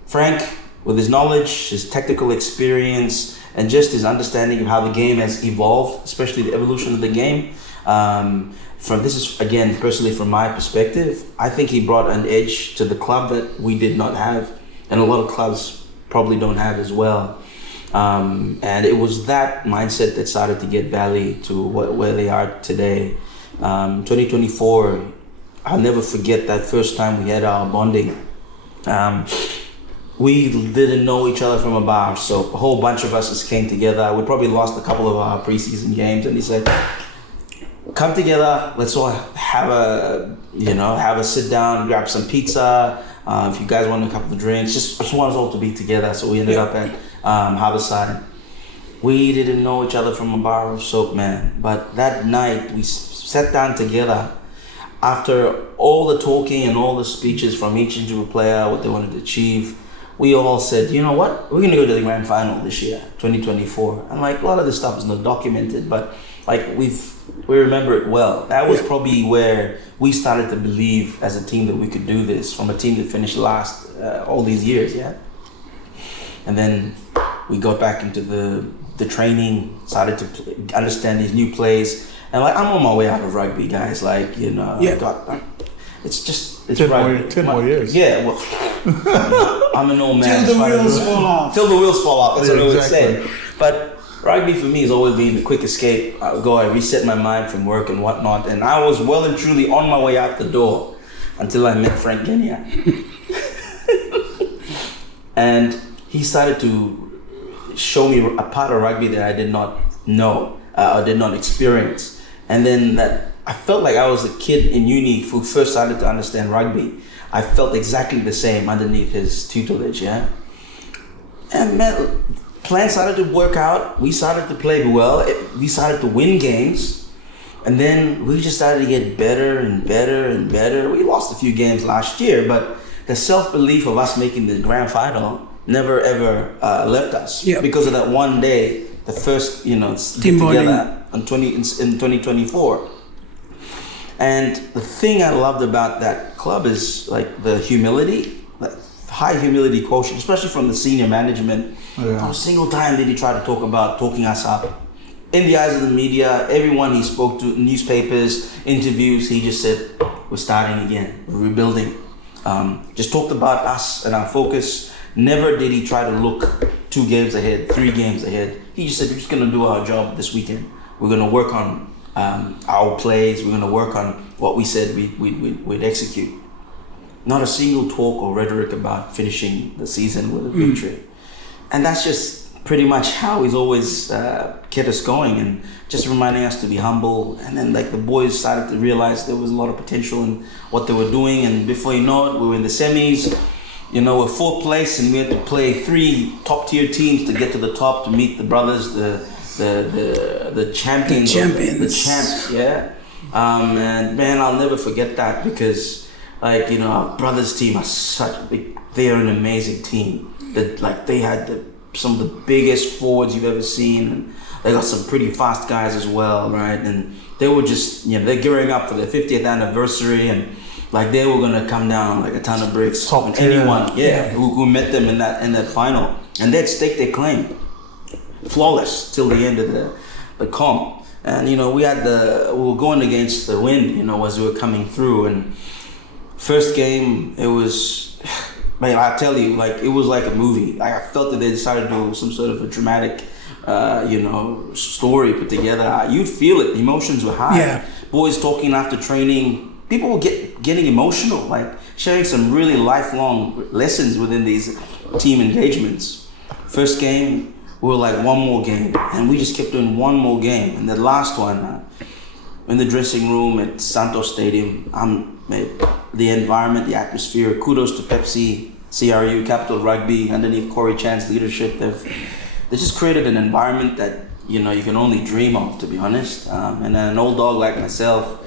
Frank, with his knowledge, his technical experience, and just his understanding of how the game has evolved, especially the evolution of the game, this is again personally from my perspective, I think he brought an edge to the club that we did not have, and a lot of clubs probably don't have as well. And it was that mindset that started to get Valley to where they are today. 2024, I'll never forget that first time we had our bonding. We didn't know each other from a bar, so a whole bunch of us just came together. We probably lost a couple of our preseason games, and he said, come together, let's all have a sit down, grab some pizza, if you guys want a couple of drinks, just want us all to be together. So we ended up at Harborside. We didn't know each other from a bar of soap, man, but that night we sat down together after all the talking and all the speeches from each individual player, what they wanted to achieve. We all said, you know what, we're gonna go to the grand final this year, 2024. And like a lot of this stuff is not documented, but like we remember it well. That was probably where we started to believe as a team that we could do this, from a team that finished last all these years, And then we got back into the training, started to understand these new plays, and like I'm on my way out of rugby, guys. Like it's 10 more years. Yeah, well, I'm an old man. Till the wheels fall off. Till the wheels fall off. That's what I would exactly. say. But rugby for me has always been the quick escape. I reset my mind from work and whatnot, and I was well and truly on my way out the door until I met Frank Genia. And he started to show me a part of rugby that I did not know or did not experience. And then that I felt like I was a kid in uni who first started to understand rugby. I felt exactly the same underneath his tutelage, And man, plans started to work out. We started to play well. We started to win games. And then we just started to get better and better and better. We lost a few games last year, but the self-belief of us making the grand final never ever left us. Because of that one day, the first, team together in 2024. And the thing I loved about that club is like the humility, like high humility quotient, especially from the senior management. Not a single time did he try to talk about talking us up. In the eyes of the media, everyone he spoke to, newspapers, interviews, he just said, we're starting again, we're rebuilding. Just talked about us and our focus. Never did he try to look 2 games ahead, 3 games ahead. He just said, we're just gonna do our job this weekend. We're gonna work on our plays, we're gonna work on what we said we'd execute. Not a single talk or rhetoric about finishing the season with a victory. And that's just pretty much how he's always kept us going, and just reminding us to be humble. And then like the boys started to realize there was a lot of potential in what they were doing, and before you know it, we were in the semis. we're fourth place and we had to play 3 top tier teams to get to the top to meet the brothers, the champions, the champs, yeah. And man, I'll never forget that because, like, our brothers' team are they're an amazing team. That they had some of the biggest forwards you've ever seen, and they got some pretty fast guys as well, right? And they were just, they're gearing up for their 50th anniversary, and like they were gonna come down like a ton of bricks. Top tier. Anyone, who met them in that final, and they'd stake their claim, flawless till the end of the comp. And we were going against the wind, as we were coming through. And first game, it was, man, I tell you, like it was like a movie. Like I felt that they decided to do some sort of a dramatic, story put together. You'd feel it. The emotions were high. Yeah. Boys talking after training. People were getting emotional, like sharing some really lifelong lessons within these team engagements. First game, we were like one more game, and we just kept doing one more game. And the last one, in the dressing room at Santos Stadium, the environment, the atmosphere, kudos to Pepsi, CRU, Capital Rugby, underneath Corey Chan's leadership. They just created an environment that, you can only dream of, to be honest. And an old dog like myself,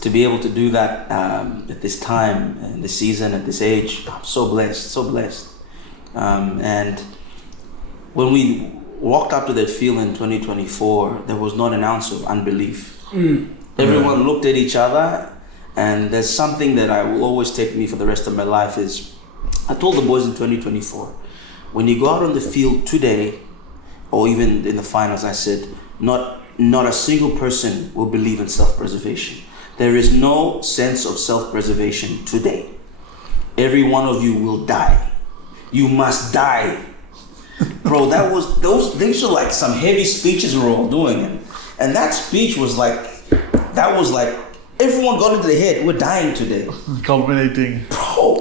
to be able to do that at this time, in this season, at this age, I'm so blessed. And when we walked up to that field in 2024, there was not an ounce of unbelief. Everyone looked at each other, and there's something that I will always take me for the rest of my life is, I told the boys in 2024, when you go out on the field today, or even in the finals, I said, not a single person will believe in self-preservation. There is no sense of self-preservation today. Every one of you will die. You must die. Bro, these are like some heavy speeches we're all doing. And that speech was like, everyone got into the head, we're dying today. Culminating. Bro.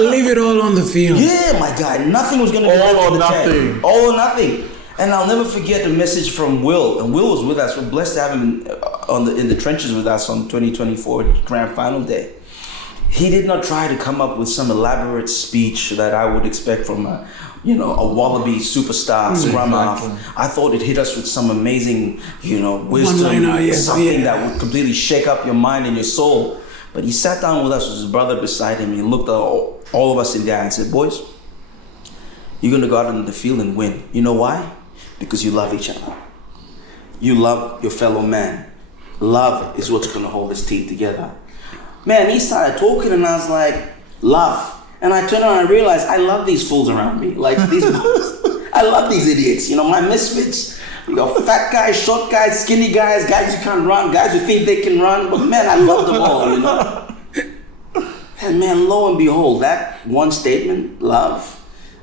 Leave it all on the field. Yeah, my guy, nothing was gonna be all or nothing. All or nothing. And I'll never forget the message from Will. And Will was with us. We're blessed to have him in the trenches with us on 2024 Grand Final day. He did not try to come up with some elaborate speech that I would expect from a Wallaby superstar scrum half. I thought it hit us with some amazing, wisdom, something that would completely shake up your mind and your soul. But he sat down with us with his brother beside him. He looked at all of us in the eye and said, "Boys, you're gonna go out on the field and win. You know why? Because you love each other. You love your fellow man. Love is what's gonna hold this team together." Man, he started talking and I was like, love. And I turned around and I realized I love these fools around me. Like I love these idiots. My misfits. You got fat guys, short guys, skinny guys who can't run, guys who think they can run. But man, I love them all, And man, lo and behold, that one statement, love,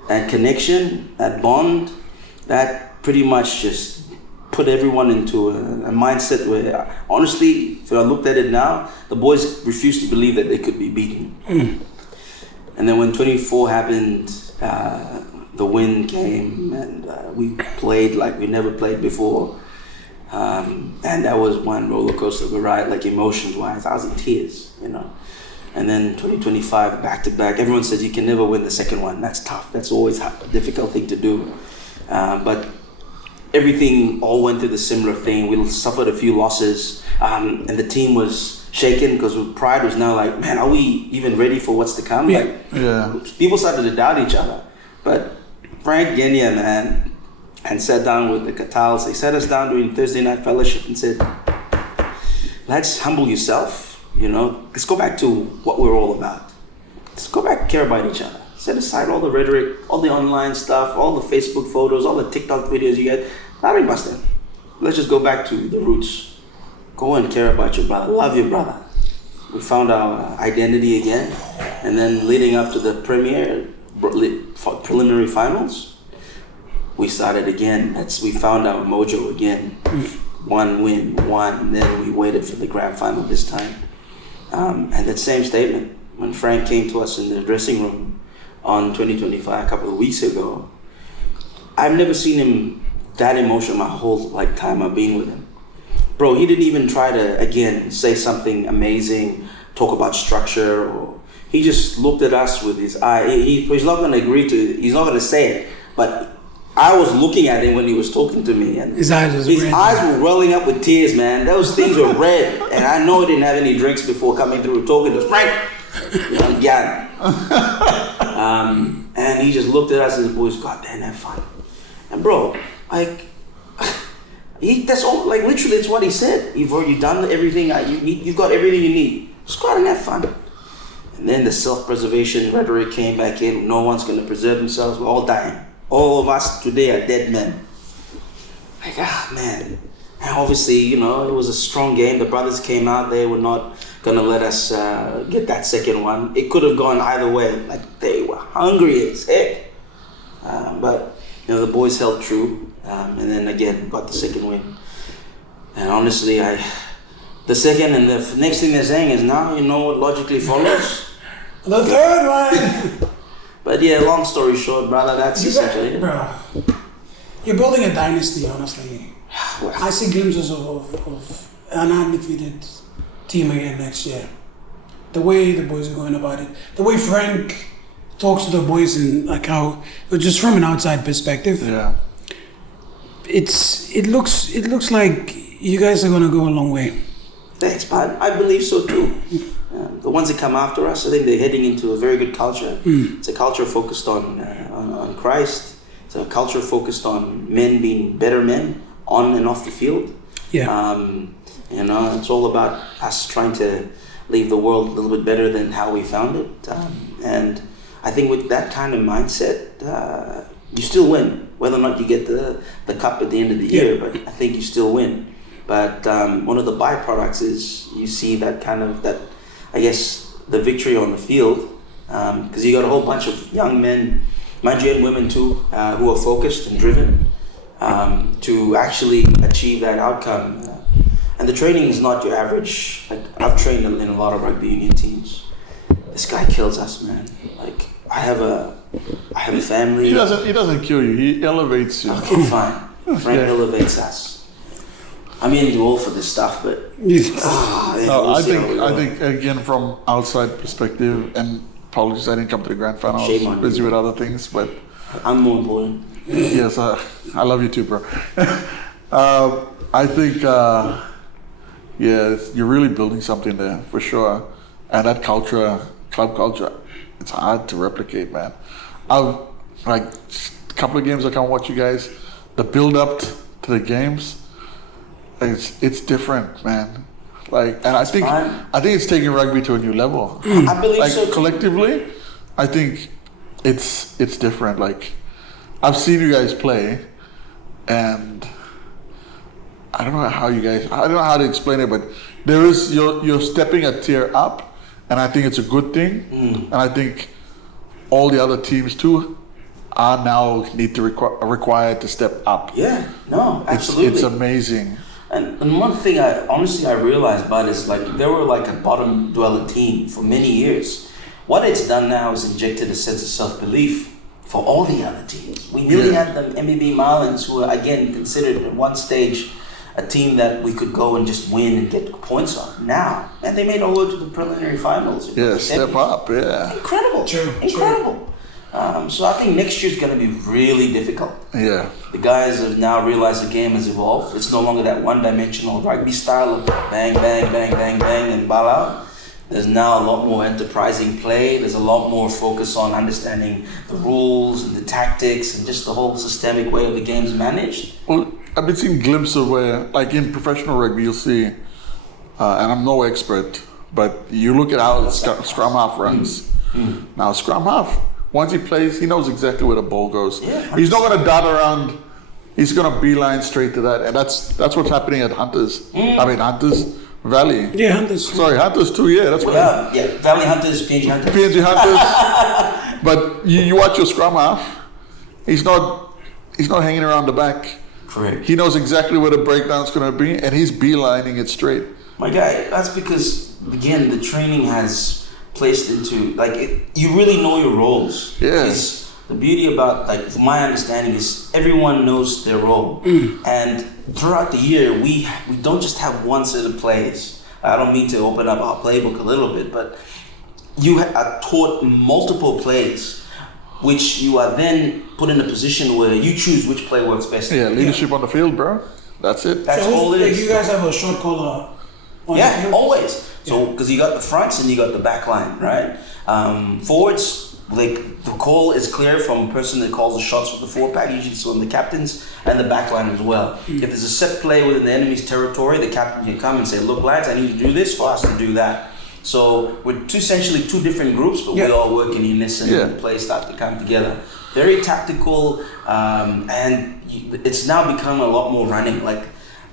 that connection, that bond, that pretty much just put everyone into a mindset where, honestly, if I looked at it now, the boys refused to believe that they could be beaten. And then when 24 happened, the win came, and we played like we never played before. And that was one roller coaster of a ride, like emotions-wise. I was in tears, And then 2025, back-to-back. Everyone says you can never win the second one. That's tough. That's always a difficult thing to do. But everything all went through the similar thing. We suffered a few losses, and the team was shaken because pride was now like, man, are we even ready for what's to come? People started to doubt each other. But Frank Genia, man, and sat down with the Catals. They sat us down during Thursday night fellowship and said, let's humble yourself, let's go back to what we're all about. Let's go back and care about each other. Set aside all the rhetoric, all the online stuff, all the Facebook photos, all the TikTok videos you get. Larry Bustin. Let's just go back to the roots. Go and care about your brother. Love your brother. We found our identity again. And then leading up to the preliminary finals, we started again. We found our mojo again. One win, and then we waited for the grand final this time. And that same statement, when Frank came to us in the dressing room on 2025, a couple of weeks ago, I've never seen him that emotional my whole time I've been with him. Bro, he didn't even try to, again, say something amazing, talk about structure or, he just looked at us with his eye. He's not going to agree to it. He's not going to say it. But I was looking at him when he was talking to me, and his eyes were welling up with tears, man. Those things were red, and I know he didn't have any drinks before coming through talking to us. Frank, I'm Gavin. And he just looked at us and the boys, God damn, have fun. And bro, like, that's all. Like literally, it's what he said. You've already done everything you need. You've got everything you need. Just go out and have fun. And then the self-preservation rhetoric came back in. No one's going to preserve themselves. We're all dying. All of us today are dead men. Like, man. And obviously, you know, it was a strong game. The brothers came out. They were not going to let us get that second one. It could have gone either way. Like, they were hungry as heck. But, you know, the boys held true. And then again, got the second win. And honestly, the second and the next thing they're saying is, now you know what logically follows? The third one! But yeah, long story short, brother, that's essentially it. Bro, you're building a dynasty, honestly. I see glimpses of an undefeated team again next year. The way the boys are going about it, the way Frank talks to the boys, and like how, just from an outside perspective, Yeah. it looks like you guys are gonna go a long way. Thanks, man. I believe so too. The ones that come after us, I think they're heading into a very good culture. It's a culture focused on Christ. It's a culture focused on men being better men on and off the field. Yeah. You know, it's all about us trying to leave the world a little bit better than how we found it. And I think with that kind of mindset, you still win. Whether or not you get the cup at the end of the year, but I think you still win. But one of the byproducts is you see that I guess, the victory on the field, because you got a whole bunch of young men, mind you, and women too, who are focused and driven to actually achieve that outcome. And the training is not your average. Like, I've trained in a lot of rugby union teams. This guy kills us, man. Like, I have a family. He doesn't kill you. He elevates you. Okay, fine. Frank elevates us. I'm in all for this stuff, but I think again, from outside perspective, and apologies, I didn't come to the grand final. I was busy with other things, but I'm more important. Yes, I love you too, bro. I think you're really building something there for sure, and that culture, club culture, it's hard to replicate, man. I've like a couple of games I can't watch you guys. The build up to the games. It's different, man. Like, and I think it's taking rugby to a new level. I believe like, so. Collectively, I think it's different. Like, I've seen you guys play, and I don't know how to explain it, but there is you're stepping a tier up, and I think it's a good thing. And I think all the other teams too are now need to required to step up. Yeah, no, absolutely. It's amazing. And one thing I realized, Bud, is like they were like a bottom dweller team for many years. What it's done now is injected a sense of self-belief for all the other teams. We nearly had them MBB Marlins, who were again considered at one stage a team that we could go and just win and get points on. Now, and they made all the way to the preliminary finals. Yeah, step up, yeah. Incredible, incredible. So I think next year's going to be really difficult. Yeah. The guys have now realized the game has evolved. It's no longer that one-dimensional rugby style of bang, bang, bang, bang, bang, and ball out. There's now a lot more enterprising play. There's a lot more focus on understanding the rules and the tactics and just the whole systemic way of the game's managed. Well, I've been seeing glimpses of where, like in professional rugby, you'll see, and I'm no expert, but you look at how scrum half runs. Now, scrum half, once he plays, he knows exactly where the ball goes. Yeah, he's not going to dart around. He's going to beeline straight to that, and that's what's happening at Hunters. I mean, Hunters Valley. Yeah, Hunters. Sorry, Hunters too. Yeah, that's what. Yeah, Valley Hunters, PNG Hunters. PNG Hunters. But you watch your scrum half. He's not hanging around the back. Correct. He knows exactly where the breakdown's going to be, and he's beelining it straight. My guy, that's because again the training has placed into you really know your roles. Yeah. The beauty about from my understanding is everyone knows their role, and throughout the year we don't just have one set of plays. I don't mean to open up our playbook a little bit, but you are taught multiple plays, which you are then put in a position where you choose which play works best. Yeah, leadership on the field, bro. That's it. That's all it is. You guys have a short caller on the field? Always. So, because you got the fronts and you got the back line, right? Forwards, like the call is clear from a person that calls the shots with the forward pack, usually it's on the captains and the back line as well. If there's a set play within the enemy's territory, the captain can come and say, look lads, I need to do this for us to do that. So we're essentially two different groups, but we all work in unison and the plays start to come together. Very tactical, and it's now become a lot more running. Like,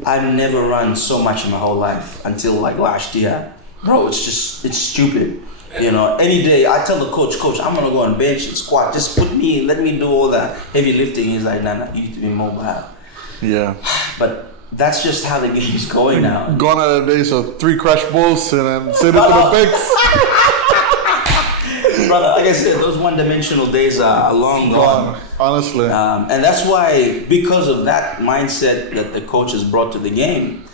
I've never run so much in my whole life until like last year. Bro, it's stupid. You know, any day I tell the coach, I'm gonna go on bench and squat. Just let me do all that heavy lifting. He's like, nah, you need to be mobile. Yeah. But that's just how the game's going now. Gone are the days of 3 crash balls and then send it to the bigs. Brother, like I said, those one-dimensional days are long gone. Honestly. And that's why, because of that mindset that the coach has brought to the game,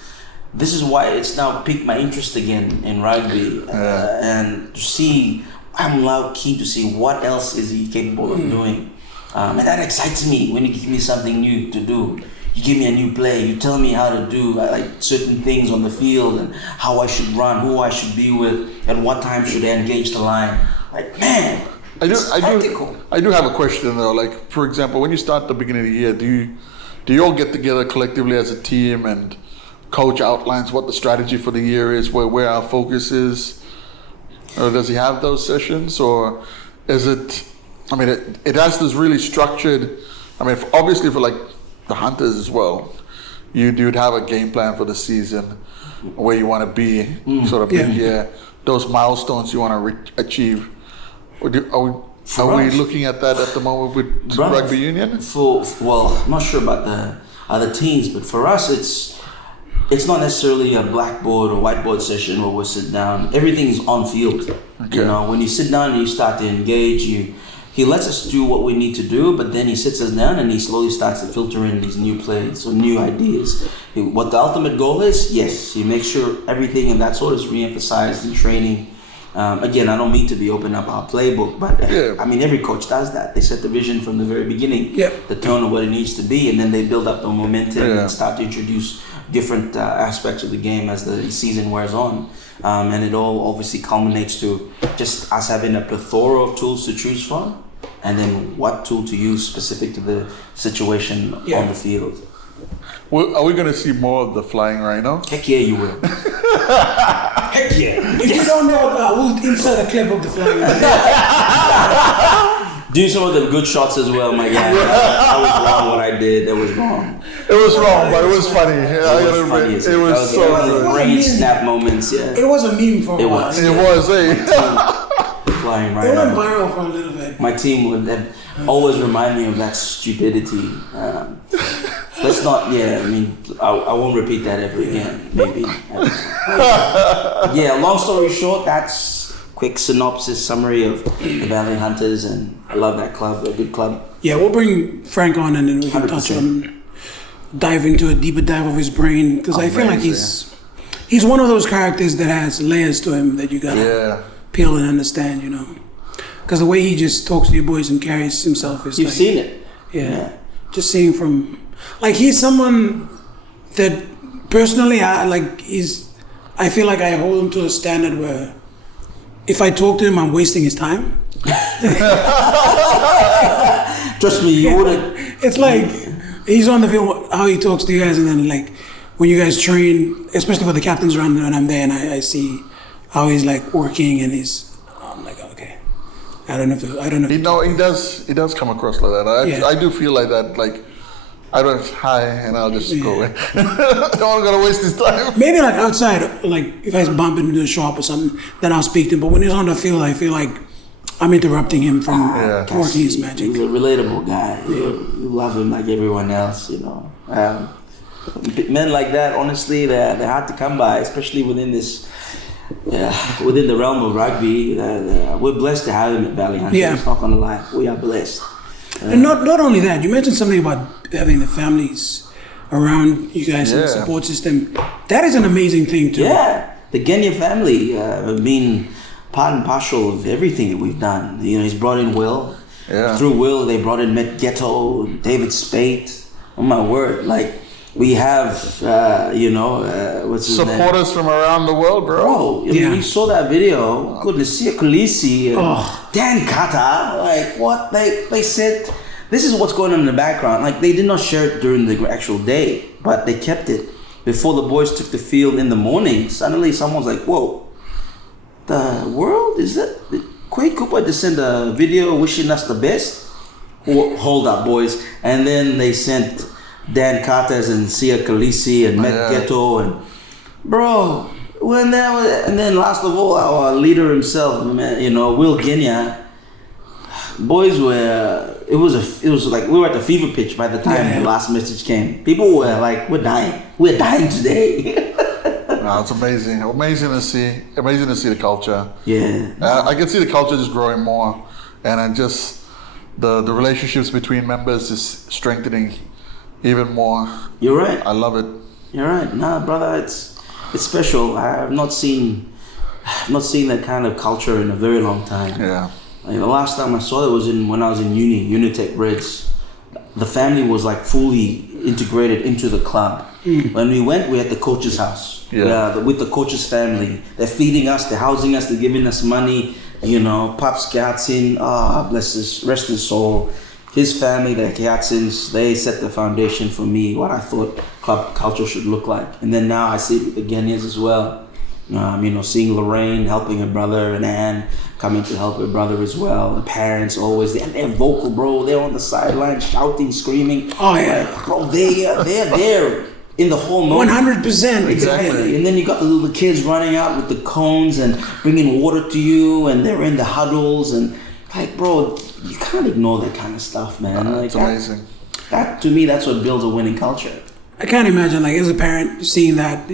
this is why it's now piqued my interest again in rugby. And to see, I'm now keen to see what else is he capable of doing. And that excites me when you give me something new to do. You give me a new play, you tell me how to do like certain things on the field and how I should run, who I should be with, and what time should I engage the line. Like, man, I do have a question though. Like, for example, when you start the beginning of the year, do you all get together collectively as a team and coach outlines what the strategy for the year is, where our focus is? Or does he have those sessions, or is it? I mean, it has this really structured. I mean, obviously for like the Hunters as well, you'd have a game plan for the season, where you want to be, sort of mid-year, those milestones you want to achieve. Are we looking at that at the moment with rugby union? Well, I'm not sure about the other teams, but for us, it's not necessarily a blackboard or whiteboard session where we sit down. Everything's on field. Okay. You know, when you sit down and you start to engage, he lets us do what we need to do, but then he sits us down and he slowly starts to filter in these new plays or new ideas. What the ultimate goal is, yes, he makes sure everything and that sort is re-emphasized in training. Again, I don't mean to be opening up our playbook, but I mean, every coach does that. They set the vision from the very beginning, the tone of what it needs to be, and then they build up the momentum and start to introduce different aspects of the game as the season wears on. And it all obviously culminates to just us having a plethora of tools to choose from, and then what tool to use specific to the situation on the field. Well, are we going to see more of the flying rhino? Heck yeah, you will. Heck yeah. If you don't know, we'll insert a clip of the flying rhino. Do some of the good shots as well, my guy. That was wrong what I did. That was wrong. It was wrong, but it was funny. It was so good. Brain snap moments, It was a meme for a while. It was, Flying right It went viral for a little bit. My team would always remind me of that stupidity. Let's not, I mean, I won't repeat that ever again, maybe. Long story short, that's quick synopsis, summary of the Valley Hunters, and I love that club, a good club. Yeah, we'll bring Frank on and then we can 100%. touch on, dive into a deeper dive of his brain, because I feel like he's one of those characters that has layers to him that you gotta peel and understand, you know. Because the way he just talks to you boys and carries himself is You've seen it. Yeah. Just seeing from, like, he's someone that personally, I feel like I hold him to a standard where if I talk to him, I'm wasting his time. Trust me, you wouldn't. It's like, he's on the field, how he talks to you guys, and then like, when you guys train, especially for the captain's run, and I'm there and I see how he's like working, and I'm like, okay. I don't know. He does come across like that. I do feel like that. Like, I don't hi and I'll just go away. I don't want to waste his time. Maybe like outside, like if I bump into the shop or something, then I'll speak to him. But when he's on the field, I feel like I'm interrupting him from working his magic. He's a relatable guy. You love him like everyone else, you know. Men like that, honestly, they're hard to come by, especially within this. Within the realm of rugby, we're blessed to have him at Valley Hunters. Yeah. Not gonna lie, we are blessed. And not only that, you mentioned something about having the families around you guys in the support system. That is an amazing thing too. Yeah, the Genya family have been part and parcel of everything that we've done. You know, he's brought in Will. Yeah. Through Will, they brought in Met Ghetto, David Spade. Oh my word! Like we have, what's his name? Supporters from around the world, bro. Bro, I mean, we saw that video. Goodness, see Khaleesi and Dan Carter. Like what they said. This is what's going on in the background. Like they did not share it during the actual day, but they kept it. Before the boys took the field in the morning, suddenly someone's like, "Whoa, the world is that?" Quade Cooper just sent a video wishing us the best. Hold up, boys! And then they sent Dan Carter's and Sia Khaleesi and Met Ghetto and bro. And then last of all, our leader himself, Will Kenya. Boys were. It was like we were at the fever pitch by the time the last message came. People were like, "We're dying. We're dying today." No, it's amazing. Amazing to see. Amazing to see the culture. Yeah. I can see the culture just growing more, and just the relationships between members is strengthening even more. You're right. I love it. You're right. Nah, brother, it's special. I've not seen that kind of culture in a very long time. Yeah. Like, the last time I saw it was when I was in Unitec Reds. The family was like fully integrated into the club. When we went, we had the coach's house. With the coach's family. They're feeding us, they're housing us, they're giving us money. Pops Kiatsin, bless his, rest his soul. His family, the Kiatsins, they set the foundation for me, what I thought club culture should look like. And then now I see it with the Kenyans as well. Seeing Lorraine helping her brother and Anne coming to help her brother as well. The parents always, they're vocal, bro. They're on the sideline shouting, screaming. Oh, yeah. Like, bro, they're there in the whole moment. 100%. Exactly. And then you got the little kids running out with the cones and bringing water to you, and they're in the huddles. And like, bro, you can't ignore that kind of stuff, man. Like, it's amazing. That, to me, that's what builds a winning culture. I can't imagine, like, as a parent, seeing that.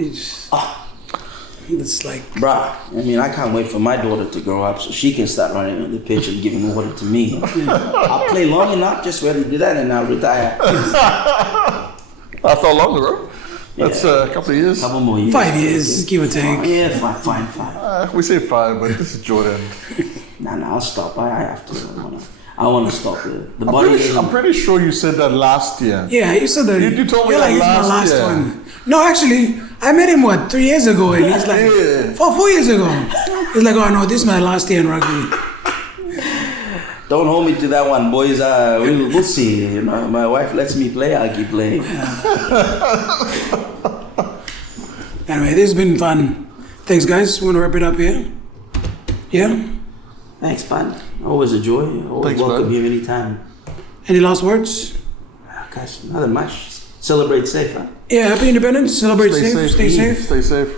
It's like, bruh, I can't wait for my daughter to grow up so she can start running on the pitch and giving water to me. I'll play long enough, just ready to do that, and I'll retire. I thought longer, bro. That's a couple of years. Couple more years. 5 years, give or take. Yeah, five. We say 5, but this is Jordan. Nah, I'll stop. I have to. I want to stop it. The I'm pretty sure you said that last year. Yeah, you said that. You told me like, that it's my last year. one. No, actually, I met him 3 years ago, and he's like, 4 years ago. He's like, oh no, this is my last year in rugby. Don't hold me to that one, boys. We'll see. My wife lets me play, I'll keep playing. Anyway, this has been fun. Thanks, guys. Want to wrap it up here? Yeah? Thanks, bud. Always a joy. Always welcome here anytime. Any last words? Guys, nothing much. Celebrate safe, huh? Yeah, happy independence. Celebrate safe. Stay safe. Stay safe.